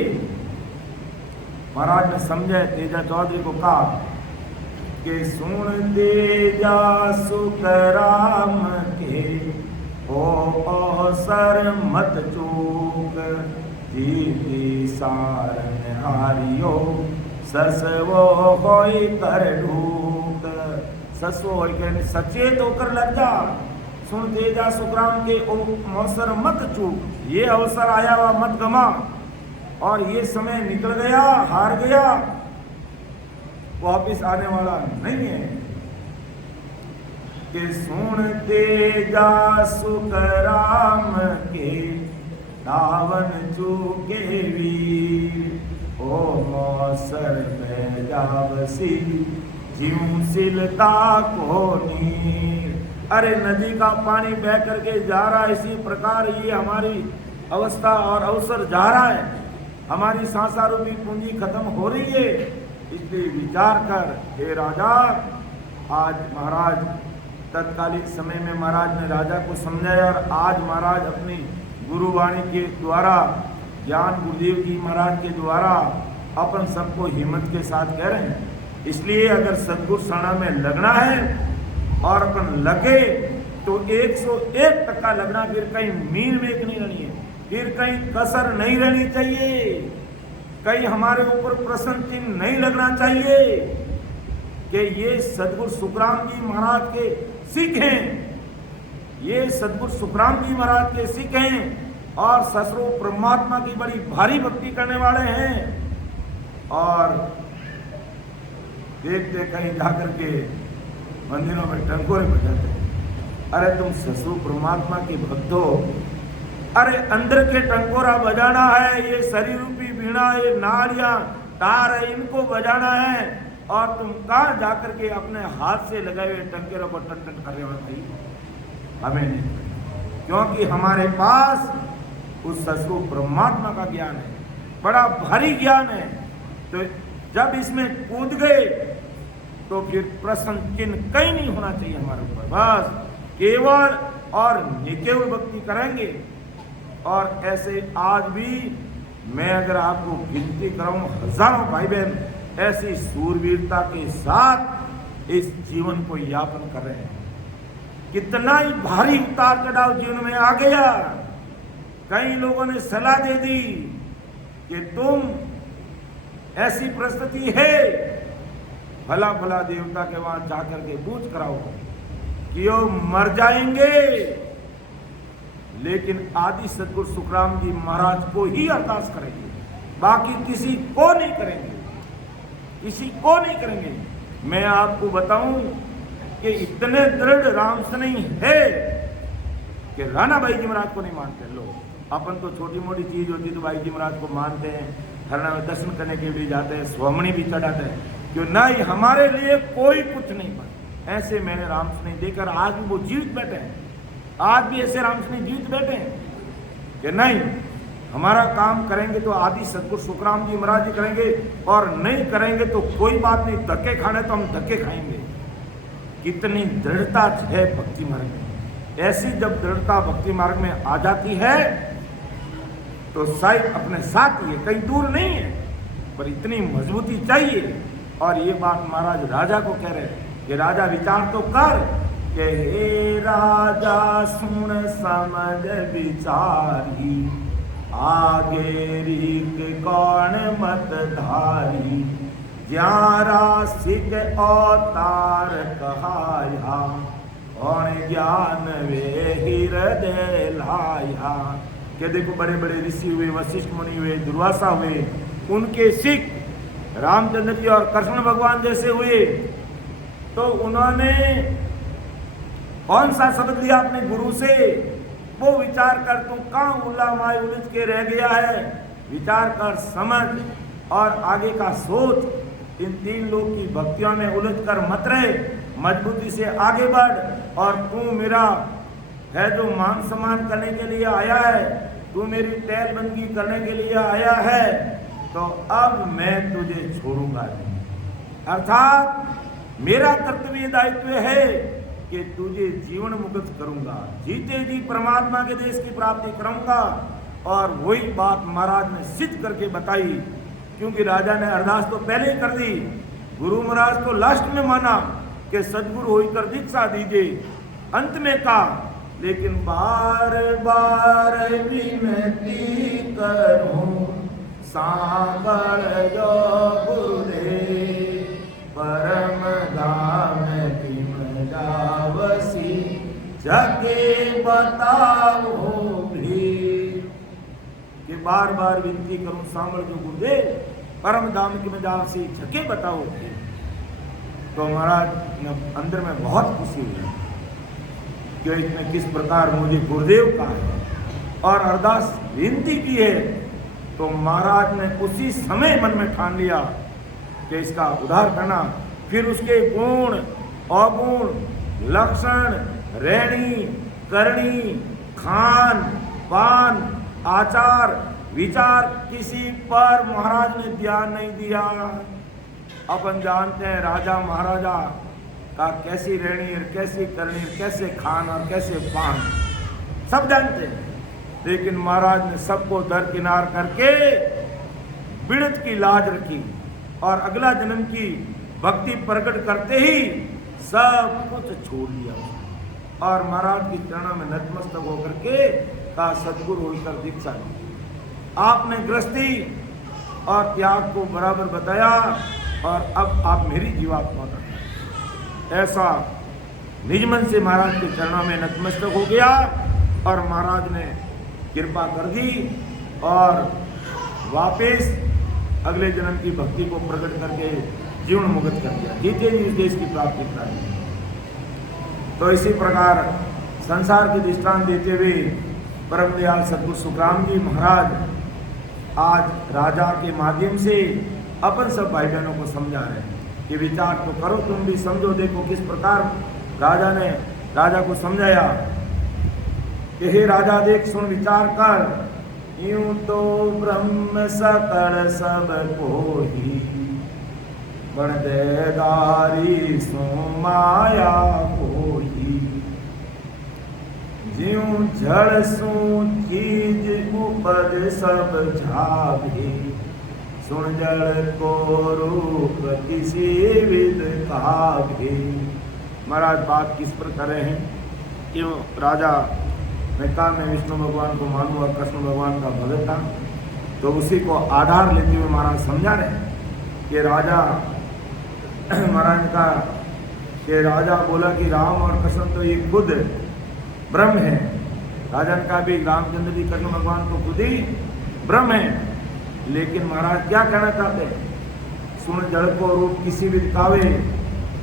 महाराज ने समझे तेजा चौधरी को कहा कि सुन तेजा सुख राम के ओ अवसर मत चूक, जी सारन हारियो ससवो होई कर ढूक। ससवो होई कहने सचेत होकर लग जा, सुन तेजा सुखराम के ओ अवसर मत चूक, ये अवसर आया हुआ मत गमा, और ये समय निकल गया, हार गया, वापिस आने वाला नहीं है। कि सुन तेजा सुखराम के दावन चूके वीर, ओ मौसर में जावसी जीव सिलता को नीर। अरे नदी का पानी बह करके जा रहा है, इसी प्रकार ये हमारी अवस्था और अवसर जा रहा है, हमारी सांसारूपी पूंजी खत्म हो रही है, इसलिए विचार कर हे राजा। आज महाराज तत्कालीन समय में महाराज ने राजा को समझाया और आज महाराज अपनी गुरुवाणी के द्वारा, ज्ञान गुरुदेव जी महाराज के द्वारा अपन सबको हिम्मत के साथ कह रहे हैं। इसलिए अगर सद्गुरु शरण में लगना है और अपन लगे तो 101% लगना, फिर कहीं मीन मेक नहीं रहनी है, फिर कहीं कसर नहीं रहनी चाहिए, कहीं हमारे ऊपर प्रश्न चिन्ह नहीं लगना चाहिए कि ये सदगुरु सुखराम जी महाराज के सिख हैं, ये सदगुरु सुखराम जी महाराज के सिख हैं और ससुर परमात्मा की बड़ी भारी भक्ति करने वाले हैं। और देखते कहीं जाकर के मंदिरों में टंकोरे बजाते, अरे तुम ससुर परमात्मा के भक्त हो, अरे अंदर के टंकोरा बजाना है, ये शरीर रूपी वीणा, ये नाड़ियां तार है, इनको बजाना है, और तुम कहाँ जाकर के अपने हाथ से लगाए हुए टंकेरों को टन टन कर रहे हो भाई? हमें नहीं, क्योंकि हमारे पास उस ससुर परमात्मा का ज्ञान है, बड़ा भारी ज्ञान है। तो जब इसमें कूद गए तो फिर प्रश्न चिन्ह कहीं नहीं होना चाहिए हमारे ऊपर, बस केवल और केवल भक्ति करेंगे। और ऐसे आज भी मैं अगर आपको गिनती कराऊं, हजारों भाई बहन ऐसी सूरवीरता के साथ इस जीवन को यापन कर रहे हैं। कितना ही भारी उतार चढ़ाव जीवन में आ गया। कई लोगों ने सलाह दे दी कि तुम ऐसी परिस्थिति है, भला भला देवता के वहां जाकर के पूछ कराओ कि वो मर जाएंगे, लेकिन आदि सदगुरु सुखराम जी महाराज को ही अरदास करेंगे, बाकी किसी को नहीं करेंगे, किसी को नहीं करेंगे। मैं आपको बताऊं कि इतने दृढ़ रामसनेही है कि राणा भाई जी महाराज को नहीं मानते लोग। अपन तो छोटी मोटी चीज होती तो भाई जी महाराज को मानते हैं, हरना में दर्शन करने के लिए जाते हैं, स्वामणी भी चढ़ाते हैं, क्यों नहीं, हमारे लिए कोई कुछ नहीं बना। ऐसे मैंने रामसनेही देखकर आज भी वो जीवित बैठे हैं, आज भी ऐसे रामसनेही जीवित बैठे हैं कि नहीं, हमारा काम करेंगे तो आदि सदगुरु सुखराम जी महाराज जी करेंगे, और नहीं करेंगे तो कोई बात नहीं, धक्के खाने तो हम धक्के खाएंगे। कितनी दृढ़ता है भक्ति मार्ग में। ऐसी जब दृढ़ता भक्ति मार्ग में आ जाती है तो शायद अपने साथ ही है, कहीं दूर नहीं है, पर इतनी मजबूती चाहिए। और ये बात महाराज राजा को कह रहे हैं कि राजा विचार तो कर कि हे राजा सुन समझ विचारी, आगे रीत कौन मत धारी, ज्यारा सिख अवतार कहाया, और ज्ञान वे हृदय लाया। कि देखो बड़े बड़े ऋषि हुए, वशिष्ठ मुनि हुए, दुर्वासा हुए, उनके सिख रामचंद्र जी और कृष्ण भगवान जैसे हुए, तो उन्होंने कौन सा शब्द लिया अपने गुरु से, वो विचार कर, तू कहाँ उल्ला माय उलझ के रह गया है, विचार कर, समझ और आगे का सोच। इन तीन लोग की भक्तियों में उलझ कर मत रहे, मजबूती से आगे बढ़। और तू मेरा है जो मान सम्मान करने के लिए आया है, तू मेरी टहलबंदी करने के लिए आया है, तो अब मैं तुझे छोड़ूंगा नहीं। अर्थात मेरा कर्तव्य दायित्व है कि तुझे जीवन मुक्त करूंगा, जीते जी परमात्मा के देश की प्राप्ति करूंगा। और वही बात महाराज ने सिद्ध करके बताई, क्योंकि राजा ने अरदास तो पहले ही कर दी, गुरु महाराज तो लास्ट में माना कि सदगुरु होकर दीक्षा दीजिए, अंत में कहा लेकिन बार बार विनती करूं, सांगल जो गुरुदेव, परम धाम तिम जावसी, जगे बताओ भी। कि बार बार विनती करूं सांगल जो गुरुदेव, परम धाम की जावसी, जगे बताओ भी। तो महाराज अंदर में बहुत खुशी हुई कि इसमें किस प्रकार मुझे गुरुदेव का है, और अरदास विनती की है। तो महाराज ने उसी समय मन में ठान लिया कि इसका उद्धार करना। फिर उसके गुण, अवगुण, लक्षण, रहनी, करनी, खान पान, आचार, विचार, किसी पर महाराज ने ध्यान नहीं दिया। अपन जानते हैं राजा महाराजा का कैसी रहनी और कैसी करनी, कैसे खान और कैसे पान, सब जानते हैं। लेकिन महाराज ने सबको दरकिनार करके बिड़त की लाज रखी, और अगला जन्म की भक्ति प्रकट करते ही सब कुछ छोड़ दिया। और महाराज की चरणों में नतमस्तक होकर के कहा, सदगुरु होकर दीक्षा ली। आपने गृहस्थी और त्याग को बराबर बताया और अब आप मेरी जीवात्मा करना। ऐसा निज मन से महाराज के चरणों में नतमस्तक हो गया और महाराज ने कृपा कर दी और वापस अगले जन्म की भक्ति को प्रकट करके जीवन मुक्त कर दिया, जीते जी इस देश की प्राप्ति कराई। तो इसी प्रकार संसार की दृष्टांत देते हुए परम दयाल सद्गुरु सुखराम जी महाराज आज राजा के माध्यम से अपन सब भाई बहनों को समझा रहे हैं कि विचार तो करो, तुम भी समझो। देखो किस प्रकार राजा ने राजा को समझाया कि हे राजा देख सुन विचार कर, यूं तो ब्रह्म सकल सब कोई, बण देदारी सो माया कोई, ज्यों जड़ सो चीज उपद सब झाभी, सुन जड़ को रूप किसी विद काभी। महाराज बात किस पर कर रहे हैं? क्यों राजा मैं कहा मैं विष्णु भगवान को मानूं और कृष्ण भगवान का भगत था, तो उसी को आधार लेते हुए महाराज समझा रहे हैं कि राजा महाराज का कि राजा बोला कि राम और कृष्ण तो ये खुद ब्रह्म है। राजा ने कहा भी रामचंद्र जी कृष्ण भगवान तो खुद ही ब्रह्म है, लेकिन महाराज क्या कहना चाहते हैं? सुन जड़ को रूप किसी भी दिखावे,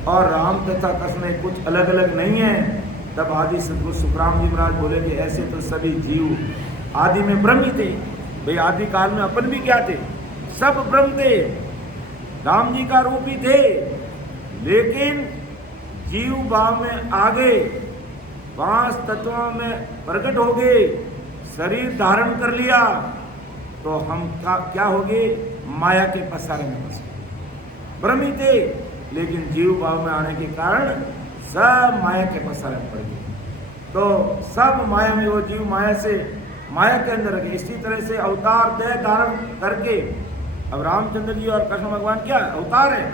और राम तथा कृष्ण कुछ अलग अलग नहीं है। तब आदि सद्गुरु सुखराम जी महाराज बोले कि ऐसे तो सभी जीव आदि में ब्रह्म ही थे। भाई आदि काल में अपन भी क्या थे? सब ब्रह्म थे, राम जी का रूप ही थे, लेकिन जीव भाव में आगे 5 तत्वों में प्रकट हो गए, शरीर धारण कर लिया, तो हम क्या हो गए? माया के पसारे में फंसे। ब्रह्म ही थे, लेकिन जीव भाव में आने के कारण सब माया के पसारे में पड़ गए। तो सब माया में, वो जीव माया से माया के अंदर गए। इसी तरह से अवतार देह धारण करके, अब रामचंद्र जी और कृष्ण भगवान क्या अवतार है,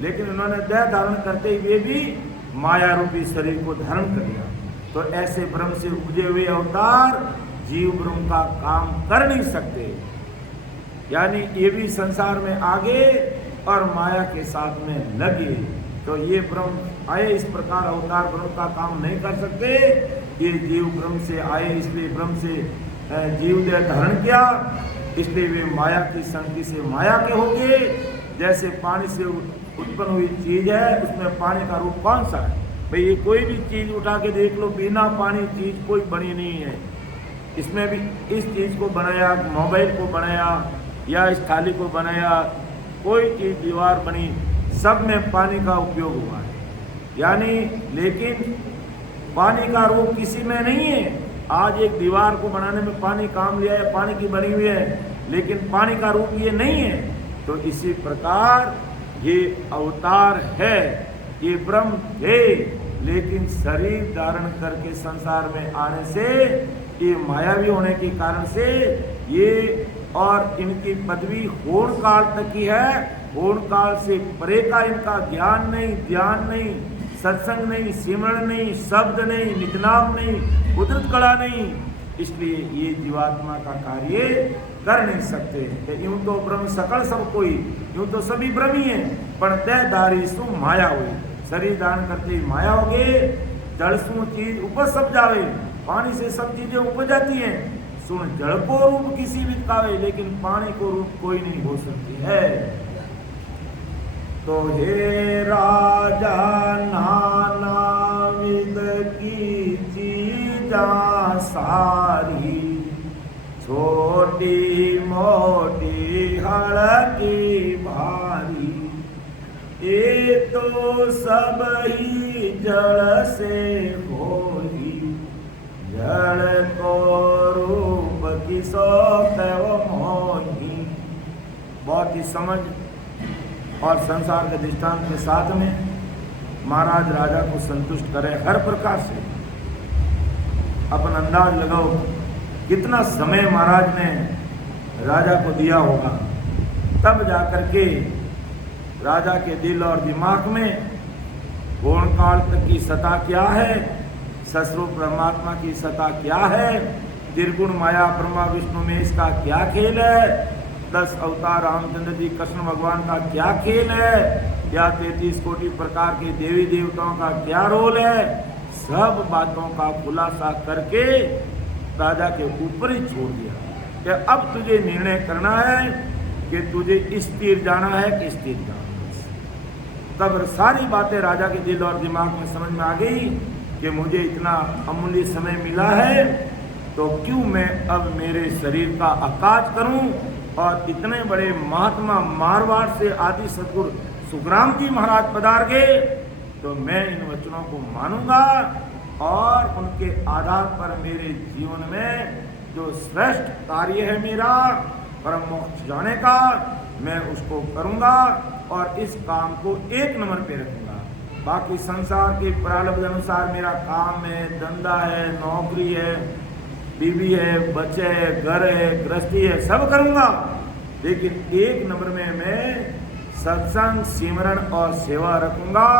लेकिन उन्होंने देह धारण करते हुए भी माया रूपी शरीर को धारण कर लिया। तो ऐसे ब्रह्म से उपजे हुए अवतार जीव ब्रह्म का काम कर नहीं सकते, यानी ये भी संसार में आगे और माया के साथ में लगे। तो ये ब्रह्म आए इस प्रकार अवतार ब्रह्म का काम नहीं कर सकते। ये जीव ब्रह्म से आए, इसलिए ब्रह्म से जीव देह धारण किया, इसलिए वे माया की संगति से माया के हो गए। जैसे पानी से उत्पन्न हुई चीज है, उसमें पानी का रूप कौन सा है? भाई ये कोई भी चीज उठा के देख लो, बिना पानी चीज कोई बनी नहीं है। इसमें भी इस चीज को बनाया, मोबाइल को बनाया या इस थाली को बनाया, कोई चीज दीवार बनी, सब में पानी का उपयोग हुआ है। यानी लेकिन पानी का रूप किसी में नहीं है। आज एक दीवार को बनाने में पानी काम लिया है, पानी की बनी हुई है, लेकिन पानी का रूप ये नहीं है। तो इसी प्रकार ये अवतार है, ये ब्रह्म थे, लेकिन शरीर धारण करके संसार में आने से, ये मायावी होने के कारण से ये, और इनकी पदवी होड़ काल तक की है। होड़ काल से परे का इनका ज्ञान नहीं, ध्यान नहीं, सत्संग नहीं, सिमरण नहीं, शब्द नहीं, नितनाम नहीं, कुदरत कला नहीं, इसलिए ये जीवात्मा का कार्य कर नहीं सकते। यूं तो ब्रह्म सकल सब कोई, यूं तो सभी ब्रह्म ही है, पर देहधारी सु माया हुई। शरीर धारण करते ही माया हो गए। जड़ सु चीज उपज सब जावे, पानी से सब चीजें उपज जाती हैं। सुन जड़ को रूप किसी भी दिखावे, लेकिन पानी को रूप कोई नहीं हो सकती है। तो हे राजा नाना विद की चीजा सारी, छोटी मोटी हड़की भारी, ये तो सब ही जड़ से होली, जड़ को रूप किसो तव मोही। बहुत ही समझ और संसार के दृष्टांत के साथ में महाराज राजा को संतुष्ट करे हर प्रकार से। अपन अंदाज लगाओ कितना समय महाराज ने राजा को दिया होगा, तब जाकर के राजा के दिल और दिमाग में पूर्ण काल तक की सत्ता क्या है, सस्वरूप परमात्मा की सत्ता क्या है, त्रिगुण माया ब्रह्मा विष्णु में इसका क्या खेल है, 10 अवतार रामचंद्र जी कृष्ण भगवान का क्या खेल है, या 33 कोटि प्रकार के देवी देवताओं का क्या रोल है, सब बातों का खुलासा करके राजा के ऊपर ही छोड़ दिया कि अब तुझे निर्णय करना है कि तुझे इस तीर जाना है कि इस तीर जाना है। तब सारी बातें राजा के दिल और दिमाग में समझ में आ गई कि मुझे इतना अमूल्य समय मिला है, तो क्यों मैं अब मेरे शरीर का आकाश करूं और इतने बड़े महात्मा मारवाड़ से आदि सदगुरु सुखराम जी महाराज पधार गए, तो मैं इन वचनों को मानूंगा और उनके आधार पर मेरे जीवन में जो श्रेष्ठ कार्य है मेरा परम मोक्ष जाने का, मैं उसको करूंगा और इस काम को 1 नंबर पे रखूंगा। बाकी संसार के प्रारब्ध अनुसार मेरा काम है, धंधा है, नौकरी है, बीवी है, बच्चे है, घर है, गृहस्थी है, सब करूंगा, लेकिन 1 नंबर में मैं सत्संग, सिमरन और सेवा रखूंगा।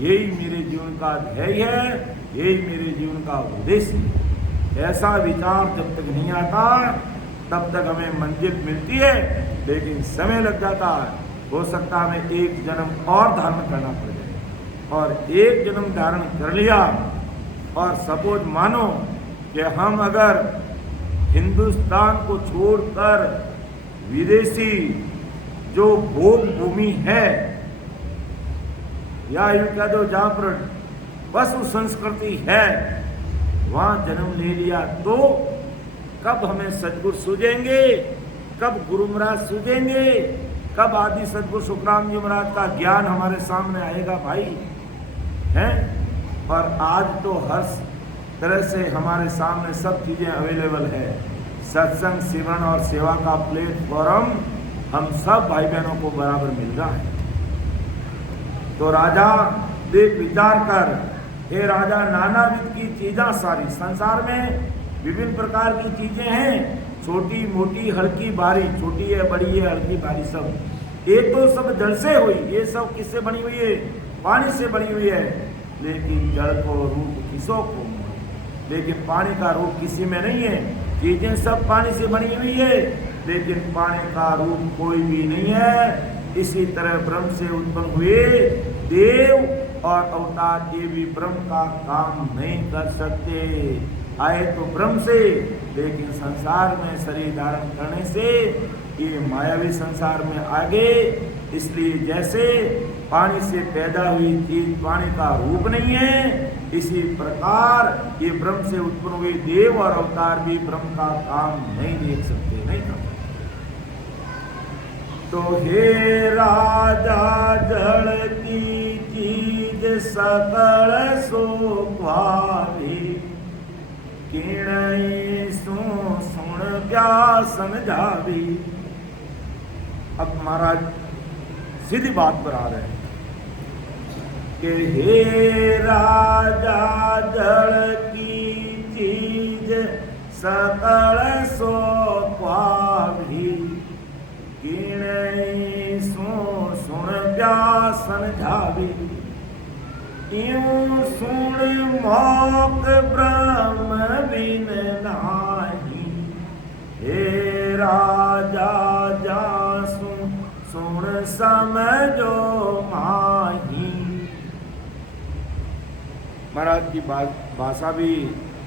यही मेरे जीवन का ध्येय है, यही मेरे जीवन का उद्देश्य है। ऐसा विचार जब तक नहीं आता तब तक हमें मंजिल मिलती है, लेकिन समय लग जाता है। हो सकता है हमें 1 जन्म और धारण करना पड़ जाए, और 1 जन्म धारण कर लिया और सपोज मानो कि हम अगर हिंदुस्तान को छोड़कर विदेशी जो भोग भूमि है, या यूं कह दो जहां पर पशु संस्कृति है, वहां जन्म ले लिया, तो कब हमें सदगुरु सूझेंगे, कब गुरु महाराज सूझेंगे, कब आदि सदगुरु सुखराम जी महाराज का ज्ञान हमारे सामने आएगा भाई, हैं? और आज तो हर तरह से हमारे सामने सब चीज़ें अवेलेबल है। सत्संग, सिमरन और सेवा का प्लेटफॉर्म हम सब भाई बहनों को बराबर मिल रहा है। तो राजा देख विचार कर, हे राजा, नानाविध की चीज़ें सारी संसार में विभिन्न प्रकार की चीजें हैं, छोटी मोटी हल्की भारी, छोटी है बड़ी है हल्की भारी सब, ये तो सब जल से हुई, ये सब किससे बनी हुई है, पानी से बनी हुई है, लेकिन जल को रूप किसों को, लेकिन पानी का रूप किसी में नहीं है। चीजें सब पानी से बनी हुई है, लेकिन पानी का रूप कोई भी नहीं है। इसी तरह ब्रह्म से उत्पन्न हुए देव और अवतार ये भी ब्रह्म का काम नहीं कर सकते। आए तो ब्रह्म से, लेकिन संसार में शरीर धारण करने से ये मायावी संसार में आगे। इसलिए जैसे पानी से पैदा हुई चीज पानी का रूप नहीं है, इसी प्रकार ये ब्रह्म से उत्पन्न हुए देव और अवतार भी ब्रह्म का काम नहीं देख सकते, नहीं कर सकते। तो हे राजा जड़ती चीज सकल सुभावी, किणई सुन व्यासन जावी। अब महाराज सीधी बात पर आ रहे हैं कि हे राजा जड़ की चीज सकल सो पावी, किणई सुन व्यासन जावी। यूं सुन मोक ब्रह्म बिन नाही, हे राजा जासु सुन समझो माही। महाराज की भाषा भी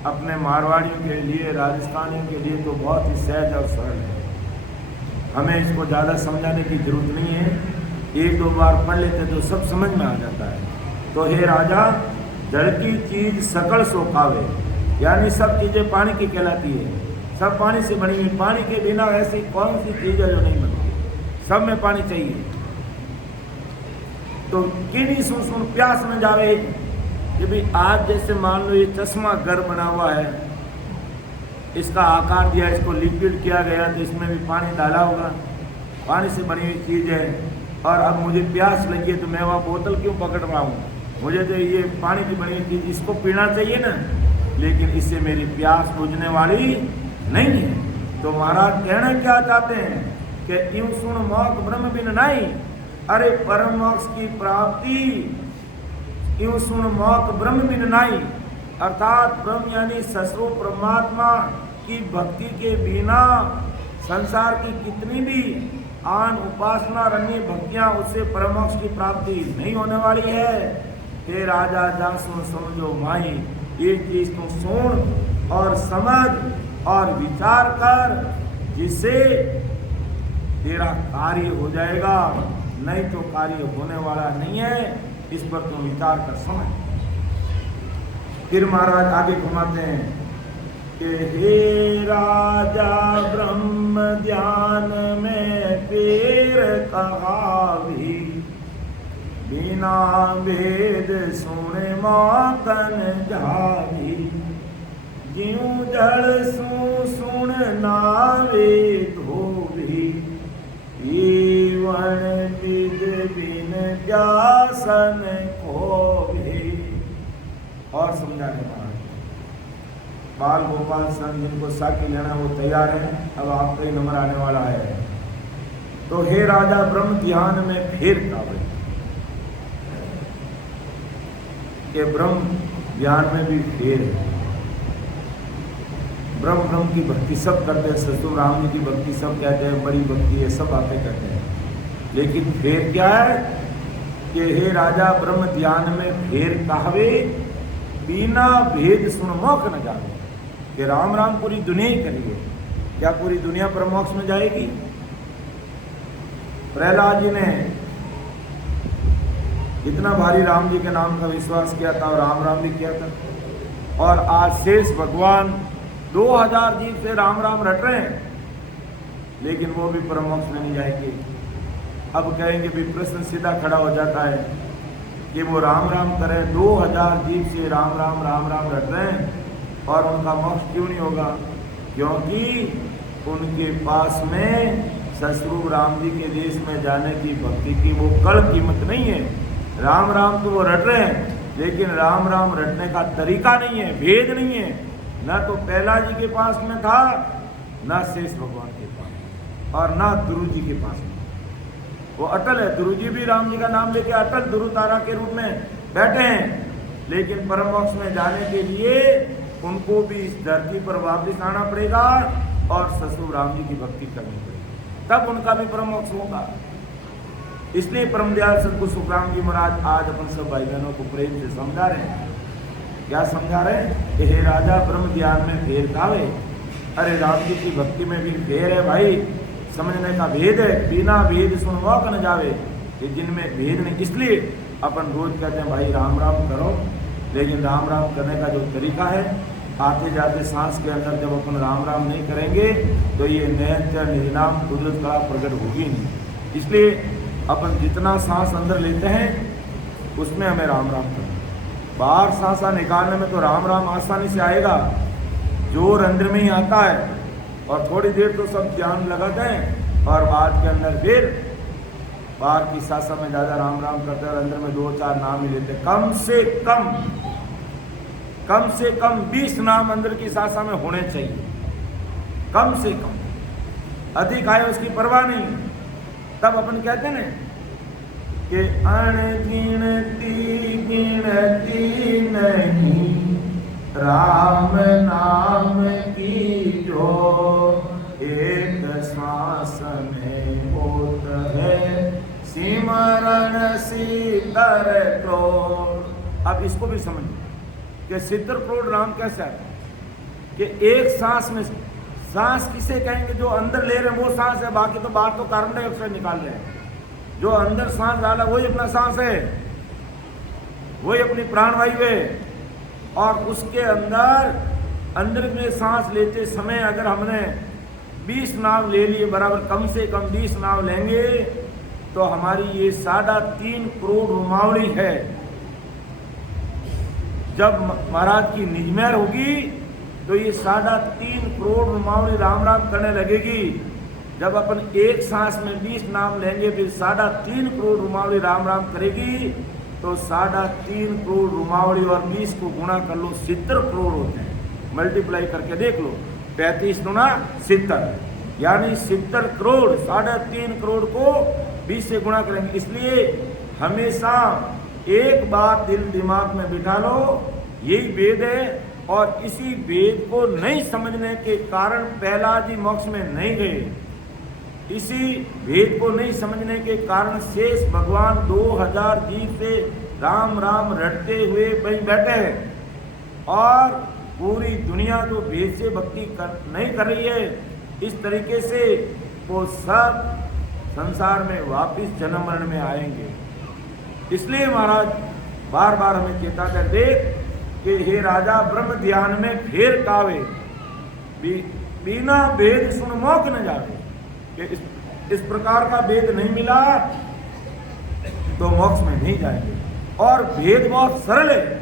अपने मारवाड़ियों के लिए, राजस्थानियों के लिए तो बहुत ही सहज और सरल है। हमें इसको ज़्यादा समझाने की जरूरत नहीं है, 1-2 बार पढ़ लेते तो सब समझ में आ जाता है। तो हे राजा, जड़ की चीज सकल सोखावे, यानी सब चीजें पानी की कहलाती है, सब पानी से बनी हुई। पानी के बिना ऐसी कौन सी चीज है जो नहीं बनती, सब में पानी चाहिए। तो किनी सुन प्यास न जावे, कि भाई आज जैसे मान लो ये चश्मा घर बना हुआ है, इसका आकार दिया, इसको लिक्विड किया गया, तो इसमें भी पानी डाला होगा, पानी से बनी हुई चीज़ है। और अब मुझे प्यास लगी है तो मैं वहाँ बोतल क्यों पकड़ रहा हूँ, मुझे तो ये पानी की बनी हुई चीज़ इसको पीना चाहिए ना, लेकिन इससे मेरी प्यास बुझने वाली नहीं है। तो महाराज कहना क्या चाहते हैं कि यूं सुन मोक्ष ब्रह्म बिन नहीं, अरे परम मोक्ष की प्राप्ति, यूं सुन मोक्ष ब्रह्म बिन नहीं, अर्थात ब्रह्म यानी सस्वरूप परमात्मा की भक्ति के बिना संसार की कितनी भी आन उपासना और अन्य भक्तियां उससे परमोक्ष की प्राप्ति नहीं होने वाली है। हे राजा जा सुन समझो माई, ये चीज तो सुन और समझ और विचार कर, जिससे तेरा कार्य हो जाएगा, नहीं तो कार्य होने वाला नहीं है। इस पर तुम विचार कर समझ। फिर महाराज आगे घुमाते हैं कि हे राजा ब्रह्म ध्यान में पेर कहावी, बिना भेद सुन मातन जावी, ज्यों जल सुन नावे धोवी, जीवन विद बिन जासन खोवी। और समझाने महाराज बाल गोपाल संघ जिनको साकी लेना वो तैयार है। अब आपका ही नंबर आने वाला है। तो हे राजा ब्रह्म ध्यान में फेर कावे, कि ब्रह्म ध्यान में भी फेर है। ब्रह्म की भक्ति सब करते हैं, ससुर राम जी की भक्ति सब कहते हैं, बड़ी भक्ति है, सब बातें कहते हैं, लेकिन फेर क्या है कि हे राजा ब्रह्म ध्यान में फेर कहवे, बिना भेद सुन मोक्ष न जावे। कि राम राम पूरी दुनिया ही करिए, क्या पूरी दुनिया परमोक्ष में जाएगी? प्रहलाद जी ने इतना भारी राम जी के नाम का विश्वास किया था और राम राम भी किया था, और आज शेष भगवान 2000 जीव से राम राम रट रहे हैं, लेकिन वो भी परमोक्ष में नहीं जाएंगे। अब कहेंगे भी प्रश्न सीधा खड़ा हो जाता है कि वो राम राम करें, 2000 जीव से राम राम रट रहे हैं और उनका मोक्ष क्यों नहीं होगा? क्योंकि उनके पास में ससुर राम जी के देश में जाने की भक्ति की वो कड़ कीमत नहीं है। राम राम तो वो रट रहे हैं, लेकिन राम राम रटने का तरीका नहीं है, भेद नहीं है। ना तो पहला जी के पास में था, ना शेष भगवान के पास, और ना ध्रुव जी के पास में। वो अटल है, ध्रुव जी भी राम जी का नाम लेके अटल ध्रुव तारा के रूप में बैठे हैं, लेकिन परम मोक्ष में जाने के लिए उनको भी इस धरती पर वापस आना पड़ेगा और ससुर राम जी की भक्ति करनी पड़ेगी, तब उनका भी परम मोक्ष होगा। इसलिए परम दयाल सद्गुरु सुखराम जी महाराज आज अपन सब भाई बहनों को प्रेम से समझा रहे हैं। क्या समझा रहे हैं कि हे राजा ब्रह्म ज्ञान में फेर कावे। अरे राम जी की भक्ति में भी फेर है भाई, समझने का भेद है, बिना भेद सुन मोक्ष न जावे। ये जिनमें भेद नहीं, इसलिए अपन रोज कहते हैं भाई राम राम करो, लेकिन राम राम करने का जो तरीका है, आते जाते सांस के अंदर जब अपन राम राम नहीं करेंगे तो ये निरंतर निजनाम कुदरत का प्रकट होगी नहीं। इसलिए अपन जितना सांस अंदर लेते हैं उसमें हमें राम राम करना। बाहर सांसा निकालने में तो राम राम आसानी से आएगा, जोर अंदर में ही आता है, और थोड़ी देर तो सब ध्यान लगाते हैं और बाद के अंदर फिर बाहर की सांसा में ज़्यादा राम राम करते हैं और अंदर में 2-4 नाम ही लेते हैं। कम से कम 20 नाम अंदर की सांसा में होने चाहिए, कम से कम। अधिक आए उसकी परवाह नहीं। तब अपन कहते हैं कि अनगिनती गिनती नहीं राम नाम की जो एक श्वास में होत है सिमरन सीतर क्रोड़। अब इसको भी समझिए कि सीतर क्रोड़ नाम कैसा है कि एक सांस में, सांस किसे कहेंगे? जो अंदर ले रहे हैं वो सांस है, बाकी तो बाहर तो कार्बन डाइऑक्साइड निकाल रहे हैं। जो अंदर सांस डाला वही अपना सांस है, वही अपनी प्राणवायु है। और उसके अंदर में सांस लेते समय अगर हमने 20 नाम ले लिए, बराबर कम से कम 20 नाम लेंगे, तो हमारी ये 3.5 करोड़ रुमावली है। जब महाराज की निजमेर होगी तो ये 3.5 करोड़ रुमावली राम राम करने लगेगी। जब अपन एक सांस में 20 नाम लेंगे, फिर 3.5 करोड़ रुमावली राम राम करेगी, तो 3.5 करोड़ रुमावली और 20 को गुणा कर लो, 70 करोड़ होते हैं। मल्टीप्लाई करके देख लो, 35 गुना 70, यानी 70 करोड़। 3.5 करोड़ को 20 से गुणा करेंगे। इसलिए हमेशा एक बात दिल दिमाग में बिठा लो यही वेद है। और इसी वेद को नहीं समझने के कारण प्रहलाद जी मोक्ष में नहीं गए। इसी वेद को नहीं समझने के कारण शेष भगवान 2000 जीव से राम राम रटते हुए वहीं बैठे हैं। और पूरी दुनिया जो वेद से भक्ति नहीं कर रही है, इस तरीके से वो सब संसार में वापिस जन्म मरण में आएंगे। इसलिए महाराज बार बार हमें चेताते हैं, देख कि हे राजा ब्रह्म ध्यान में फेर कावे, बिना वेद सुन मोक्ष न जावे। कि इस प्रकार का वेद नहीं मिला तो मोक्ष में नहीं जाएंगे। और वेद बहुत सरल है,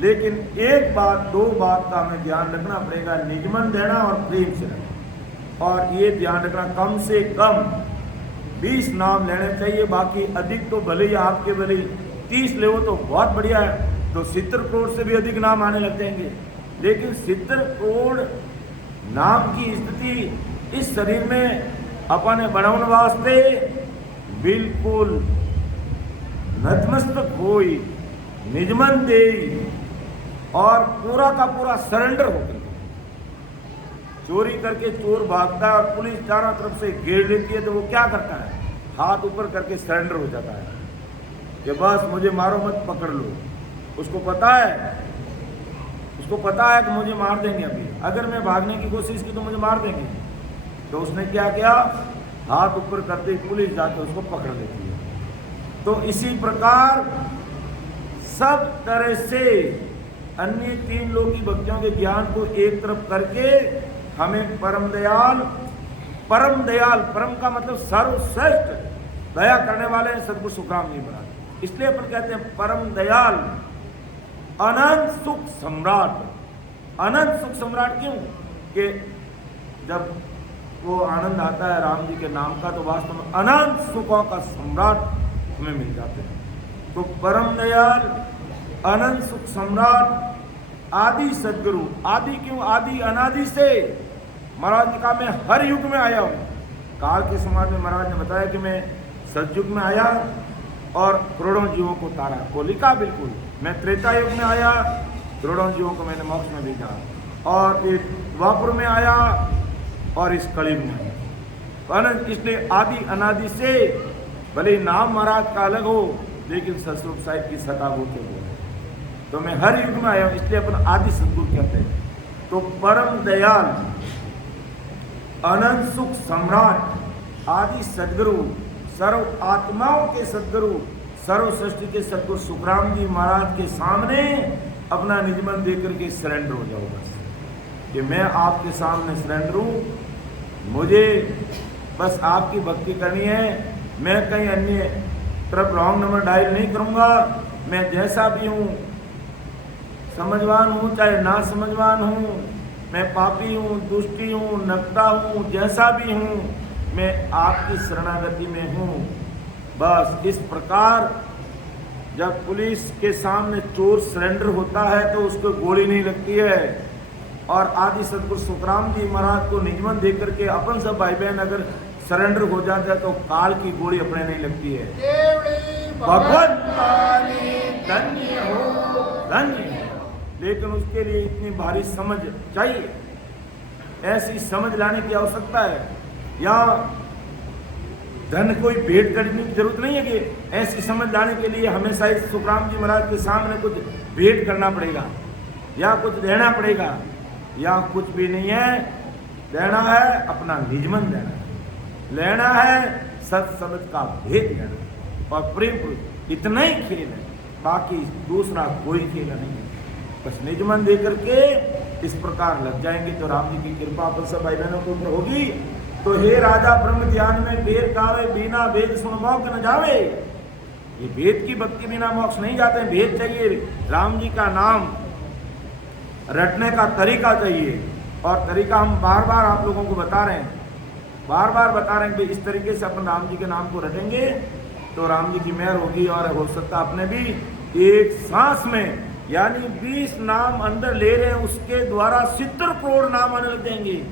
लेकिन एक बात दो बात का हमें ध्यान रखना पड़ेगा, निजमन देना और प्रेम से रखना। और ये ध्यान रखना कम से कम 20 नाम लेने चाहिए। बाकी अधिक तो भले ही आपके भले ही 30 ले तो बहुत बढ़िया है, तो 70 करोड़ से भी अधिक नाम आने लग जाएंगे। लेकिन 70 करोड़ नाम की स्थिति इस शरीर में अपने बनाने वास्ते बिल्कुल नतमस्तक होई, निजमन दे और पूरा का पूरा सरेंडर होकर चोरी करके चोर भागता है, पुलिस चारों तरफ से घेर लेती है, तो वो क्या करता है, हाथ ऊपर करके सरेंडर हो जाता है कि बस मुझे मारो मत, पकड़ लो। उसको पता है कि मुझे मार देंगे, अभी अगर मैं भागने की कोशिश की तो मुझे मार देंगे। तो उसने क्या किया, हाथ ऊपर करते ही पुलिस जाकर उसको पकड़ लेती है। तो इसी प्रकार सब तरह से अन्य 3 लोक की भक्तियों के ज्ञान को एक तरफ करके हमें परम दयाल, परम का मतलब सर्वश्रेष्ठ दया करने वाले हैं सद्गुरु सुखराम जी महाराज। इसलिए अपन कहते हैं परम दयाल अनंत सुख सम्राट। अनंत सुख सम्राट क्यों? कि जब वो आनंद आता है राम जी के नाम का, तो वास्तव में अनंत सुखों का सम्राट हमें मिल जाते हैं। तो परम दयाल अनंत सुख सम्राट आदि सदगुरु। आदि क्यों? आदि अनादि से महाराज ने कहा मैं हर युग में आया हूँ। काल के समाज में महाराज ने बताया कि मैं सतयुग में आया और करोड़ों जीवों को तारा को लिखा। बिल्कुल मैं त्रेता युग में आया, करोड़ों जीवों को मैंने मोक्ष में भेजा, और एक द्वापर में आया और इस कलयुग में आया। इसलिए आदि अनादि से भले नाम महाराज का अलग हो, लेकिन सतस्वरूप साहिब की सता वो के वो है। तो मैं हर युग में आया हूँ, इसलिए अपन आदि सदगुरु कहते हैं। तो परम दयाल अनंत सुख सम्राट आदि सदगुरु, सर्व आत्माओं के सदगुरु, सर्व सृष्टि के सदगुरु सुखराम जी महाराज के सामने अपना निजमन देकर के सरेंडर हो जाओ। बस कि मैं आपके सामने सरेंडर हूँ, मुझे बस आपकी भक्ति करनी है। मैं कहीं अन्य तरफ रॉन्ग नंबर डायल नहीं करूँगा। मैं जैसा भी हूँ, समझवान हूँ चाहे ना समझवान हूँ, मैं पापी हूँ, दुष्टी हूँ, नकटा हूँ, जैसा भी हूँ, मैं आपकी शरणागति में हूँ। बस इस प्रकार जब पुलिस के सामने चोर सरेंडर होता है तो उसको गोली नहीं लगती है। और आदि सदगुरु सुखराम जी महाराज को निजमन देख करके अपन सब भाई बहन अगर सरेंडर हो जाते हैं तो काल की गोली अपने नहीं लगती है। भगवत धन्य हो, धन्य। लेकिन उसके लिए इतनी भारी समझ चाहिए, ऐसी समझ लाने की आवश्यकता है। या धन कोई भेंट करने की जरूरत नहीं है कि ऐसी समझ लाने के लिए हमेशा इस सुखराम जी महाराज के सामने कुछ भेंट करना पड़ेगा या कुछ देना पड़ेगा, या कुछ भी नहीं है। देना है अपना निजमन देना है, लेना है सत समझ का भेद लेना और प्रेम, इतना ही खेल है, बाकी दूसरा कोई खेल नहीं है। बस निजमन दे करके इस प्रकार लग जाएंगे तो राम जी की कृपा अपन सब भाई बहनों के ऊपर होगी। तो हे राजा ब्रह्म ध्यान में वेद गावे, बिना वेद सुन मोक्ष न जावे। ये वेद की भक्ति बिना मोक्ष नहीं जाते। वेद चाहिए, राम जी का नाम रटने का तरीका चाहिए, और तरीका हम बार बार आप लोगों को बता रहे हैं, बार बार बता रहे हैं कि इस तरीके से अपन राम जी के नाम को रटेंगे तो राम जी की मेहर होगी। और हो सकता अपने भी एक सांस में यानी 20 नाम अंदर ले रहे हैं, उसके द्वारा 70 करोड़ नाम आने लग जाएंगे।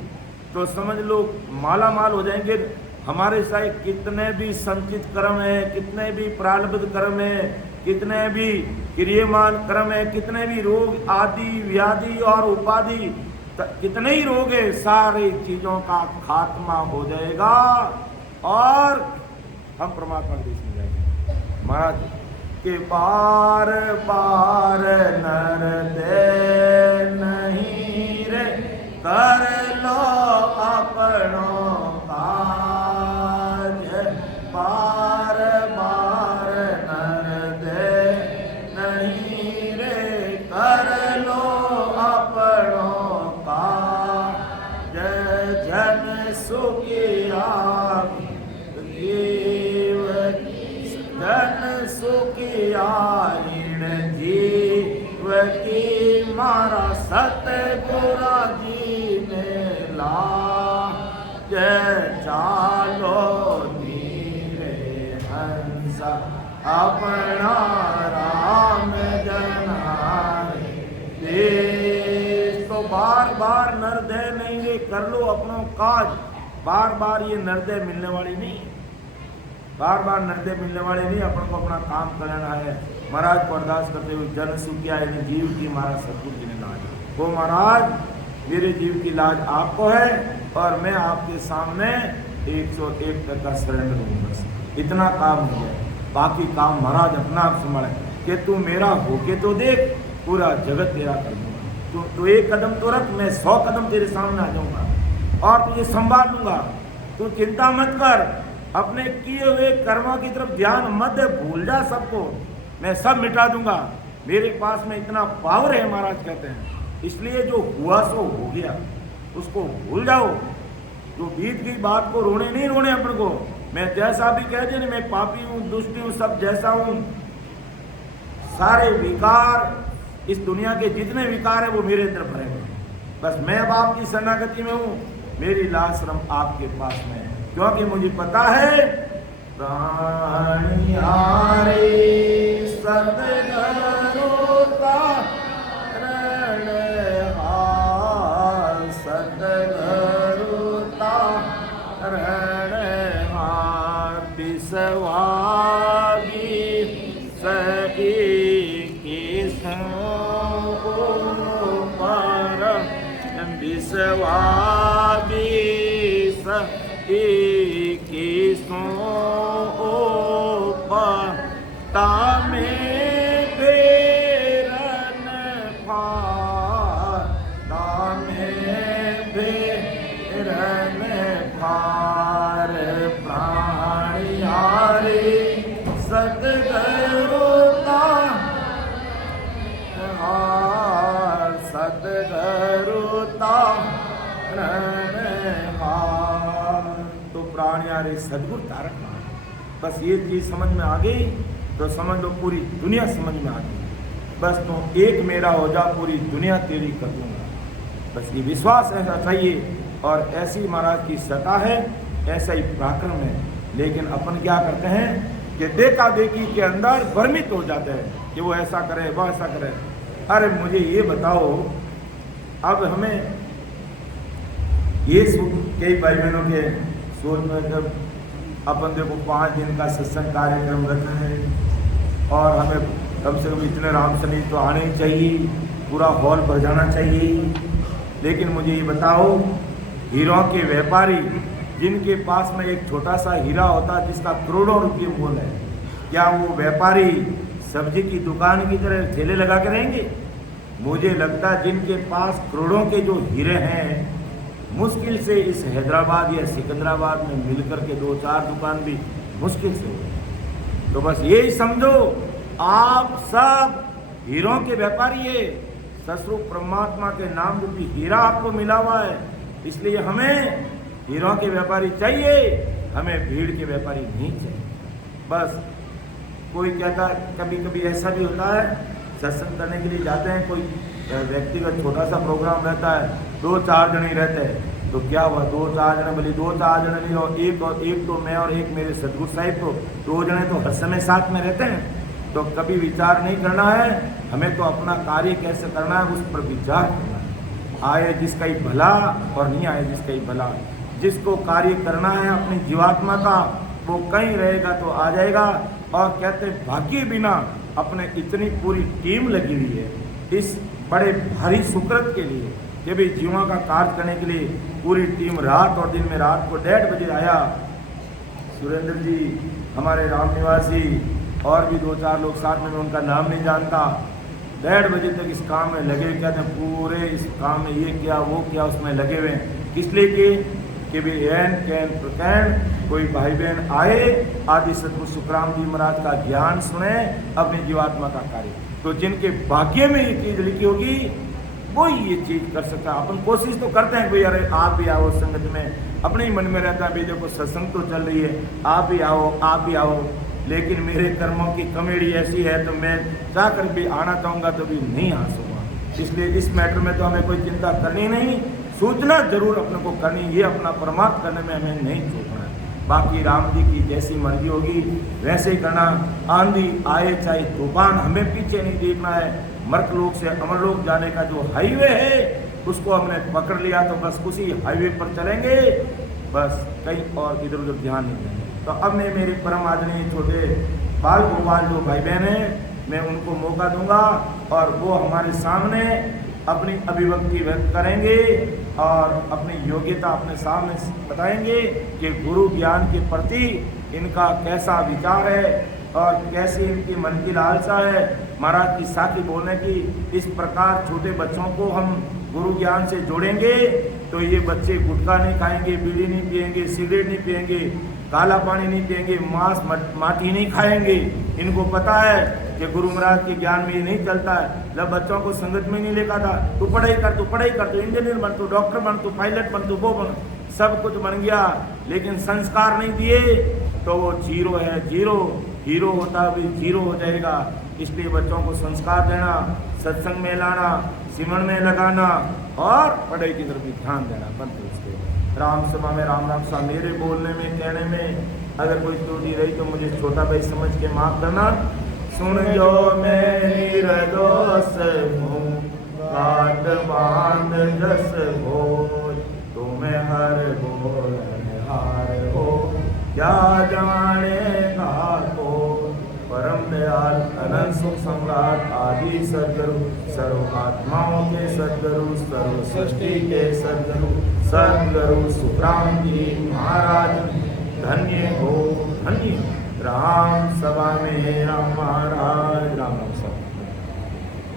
तो समझ लो माला माल हो जाएंगे। हमारे साथ कितने भी संचित कर्म है, कितने भी प्रारब्ध कर्म है, कितने भी क्रियमान कर्म है, कितने भी रोग आदि व्याधि और उपाधि, कितने ही रोग है, सारी चीजों का खात्मा हो जाएगा और हम परमात्मा के देश में जाएंगे। महाराज के बार बार नर दे नहीं रे, कर लो अपनों काज, बार बार नर दे नहीं रे, कर लो अपनों काज, जन सुखिया जन सुखिया जीव की मारा सतगुरा जी ने लाज, चालो धीरे हंसा अपना राम जनाए देश। तो बार बार नरदय नहीं रे, कर लो अपनों काज। बार बार ये नरदय मिलने वाली नहीं, बार बार नरदय मिलने वाले नहीं, अपन को अपना काम करना है। महाराज को अरदास करते हुए जन सुखिया यानी जीव की महाराज सतगुरु जी ने लाज। वो महाराज मेरे जीव की लाज आपको है और मैं आपके सामने 101% सरेंडर हूँ। बस इतना काम हो गया, बाकी काम महाराज अपना आप संभाले कि तू मेरा होके तो देख, पूरा जगत तेरा कर दूंगा। तू एक कदम तो रख, मैं 100 कदम तेरे सामने आ जाऊंगा और तुझे संभाल लूंगा। तू चिंता मत कर, अपने किए हुए कर्मों की तरफ ध्यान मत दे, भूल जा सबको, मैं सब मिटा दूंगा। मेरे पास में इतना पावर है महाराज कहते हैं। इसलिए जो हुआ सो हो गया, उसको भूल जाओ। जो बीत गई बात को रोने नहीं रोने अपन को। मैं जैसा भी कह दे, मैं पापी हूँ, दुष्टी हूँ, सब जैसा हूँ। सारे विकार, इस दुनिया के जितने विकार है वो मेरे अंदर भरे हुए। बस मैं अब आपकी शरणागति में हूँ, मेरी लाज शर्म आपके पास में है, क्योंकि मुझे पता है प्राणी हारे सतगुरु तारण हार, सतगुरु तारण हार, विश्वागी सही की पर, विश्वागी की तामे फेरन फार, तामे फेरन फार, प्राणी हारे सतगुरु तार, सतगुरु तारण हार। तो प्राणी हारे सतगुरु तारक। बस ये चीज समझ में आ गई तो समझ लो पूरी दुनिया समझ में आ गई। बस तो एक मेरा हो जा, पूरी दुनिया तेरी कर दूंगा। बस ये विश्वास ऐसा चाहिए और ऐसी महाराज की सत्ता है, ऐसा ही पराक्रम है। लेकिन अपन क्या करते हैं कि देखा देखी के अंदर भ्रमित हो जाते हैं कि वो ऐसा करे, वह ऐसा करे। अरे मुझे ये बताओ, अब हमें ये कई भाई बहनों के सोच में, जब अपन देखो 5 दिन का सत्संग कार्यक्रम रखा है और हमें कम से कम इतने राम सनी तो आने ही चाहिए, पूरा हॉल भर जाना चाहिए। लेकिन मुझे ये बताओ, हीरों के व्यापारी जिनके पास में एक छोटा सा हीरा होता है जिसका करोड़ों रुपये मोल है, क्या वो व्यापारी सब्जी की दुकान की तरह ठेले लगा के रहेंगे? मुझे लगता है जिनके पास करोड़ों के जो हीरे हैं, मुश्किल से इस हैदराबाद या सिकंदराबाद में मिलकर के 2-4 दुकान भी मुश्किल से हो। तो बस यही समझो, आप सब हीरों के व्यापारी है। ससुर परमात्मा के नाम रूपी हीरा आपको मिला हुआ है। इसलिए हमें हीरों के व्यापारी चाहिए, हमें भीड़ के व्यापारी नहीं चाहिए। बस कोई कहता, कभी कभी ऐसा भी होता है, सत्संग करने के लिए जाते हैं, कोई व्यक्तिगत छोटा सा प्रोग्राम रहता है, 2-4 जने ही रहते हैं। तो क्या हुआ, 2-4 जने, भले 2-4 जने नहीं हो, एक तो मैं और एक मेरे सदगुरु साहिब, तो 2 जने तो हर समय साथ में रहते हैं। तो कभी विचार नहीं करना है, हमें तो अपना कार्य कैसे करना है उस पर विचार करना है। आए जिसका ही भला और नहीं आए जिसका ही भला। जिसको कार्य करना है अपनी जीवात्मा का, वो कहीं रहेगा तो आ जाएगा। और कहते भाग्य बिना अपने इतनी पूरी टीम लगी हुई है इस बड़े भारी सुकृत के लिए कि भी जीवों का कार्य करने के लिए पूरी टीम रात और दिन में रात को 1:30 बजे आया। सुरेंद्र जी हमारे राम निवासी और भी 2-4 लोग साथ में, मैं उनका नाम नहीं जानता, 1:30 बजे तक इस काम में लगे हुए, कहते हैं पूरे इस काम में ये किया वो किया उसमें लगे हुए हैं। इसलिए कि भी एन कैन प्रकैन कोई भाई बहन आए आदि सतगुरु सुखराम जी महाराज का ज्ञान सुने, अपनी जीवात्मा का कार्य, तो जिनके भाग्य में ये चीज लिखी होगी वो ही ये चीज कर सकता है। अपन कोशिश तो करते हैं कोई, अरे आप भी आओ संगत में, अपने ही मन में रहता है भाई देखो सत्संग तो चल रही है, आप भी आओ, लेकिन मेरे कर्मों की कमेड़ी ऐसी है तो मैं जाकर भी आना चाहूँगा तो भी नहीं आ सकूँगा। इसलिए इस मैटर में तो हमें कोई चिंता करनी नहीं, सूचना जरूर अपने को करनी, ये अपना परमार्थ करने में हमें नहीं चूकना है। बाकी राम जी की जैसी मर्जी होगी वैसे ही करना। आंधी आए चाहे तूफान, हमें पीछे नहीं देखना है। मर्तलोक से अमरलोक जाने का जो हाईवे है उसको हमने पकड़ लिया तो बस उसी हाईवे पर चलेंगे, बस कहीं और इधर उधर ध्यान नहीं देंगे। तो अब मैं मेरे परम आदरणीय छोटे बाल गोपाल जो भाई बहन हैं, मैं उनको मौका दूंगा और वो हमारे सामने अपनी अभिव्यक्ति व्यक्त करेंगे और अपनी योग्यता अपने सामने बताएंगे कि गुरु ज्ञान के प्रति इनका कैसा विचार है और कैसी इनकी मन की लालसा है महाराज की साथी बोलने की। इस प्रकार छोटे बच्चों को हम गुरु ज्ञान से जोड़ेंगे तो ये बच्चे गुटखा नहीं खाएंगे, बीड़ी नहीं पिएंगे, सिगरेट नहीं पिएंगे, काला पानी नहीं पिएंगे, मांस माटी नहीं खाएंगे। इनको पता है कि गुरु महाराज के ज्ञान में ये नहीं चलता है। जब बच्चों को संगत में नहीं लेकर था, तू पढ़ाई कर, तू इंजीनियर बन, तू डॉक्टर बन, तू पायलट बन, तू वो बन, सब कुछ बन गया, लेकिन संस्कार नहीं दिए तो वो जीरो है, जीरो। हीरो होता भी जीरो हो जाएगा। इसलिए बच्चों को संस्कार देना, सत्संग में लाना, सिमरन में लगाना और पढ़ाई की तरफ भी ध्यान देना बनते इसके। राम सभा में राम राम सा मेरे बोलने में कहने में अगर कोई त्रुटि रही तो मुझे छोटा भाई समझ के माफ करना। सुन जो मेरी रदोस हूँ काट बांध जस भोज, तुम्हें हर बोल हार हो क्या जानेगा को। परम दयाल अनंत सुख सम्राट आदि सदगुरु, सर्व आत्माओं के सदगुरु, सर्व सृष्टि के सदगुरु सुखराम जी महाराज धन्य हो, धन्य। राम सभा में राम महाराज राम।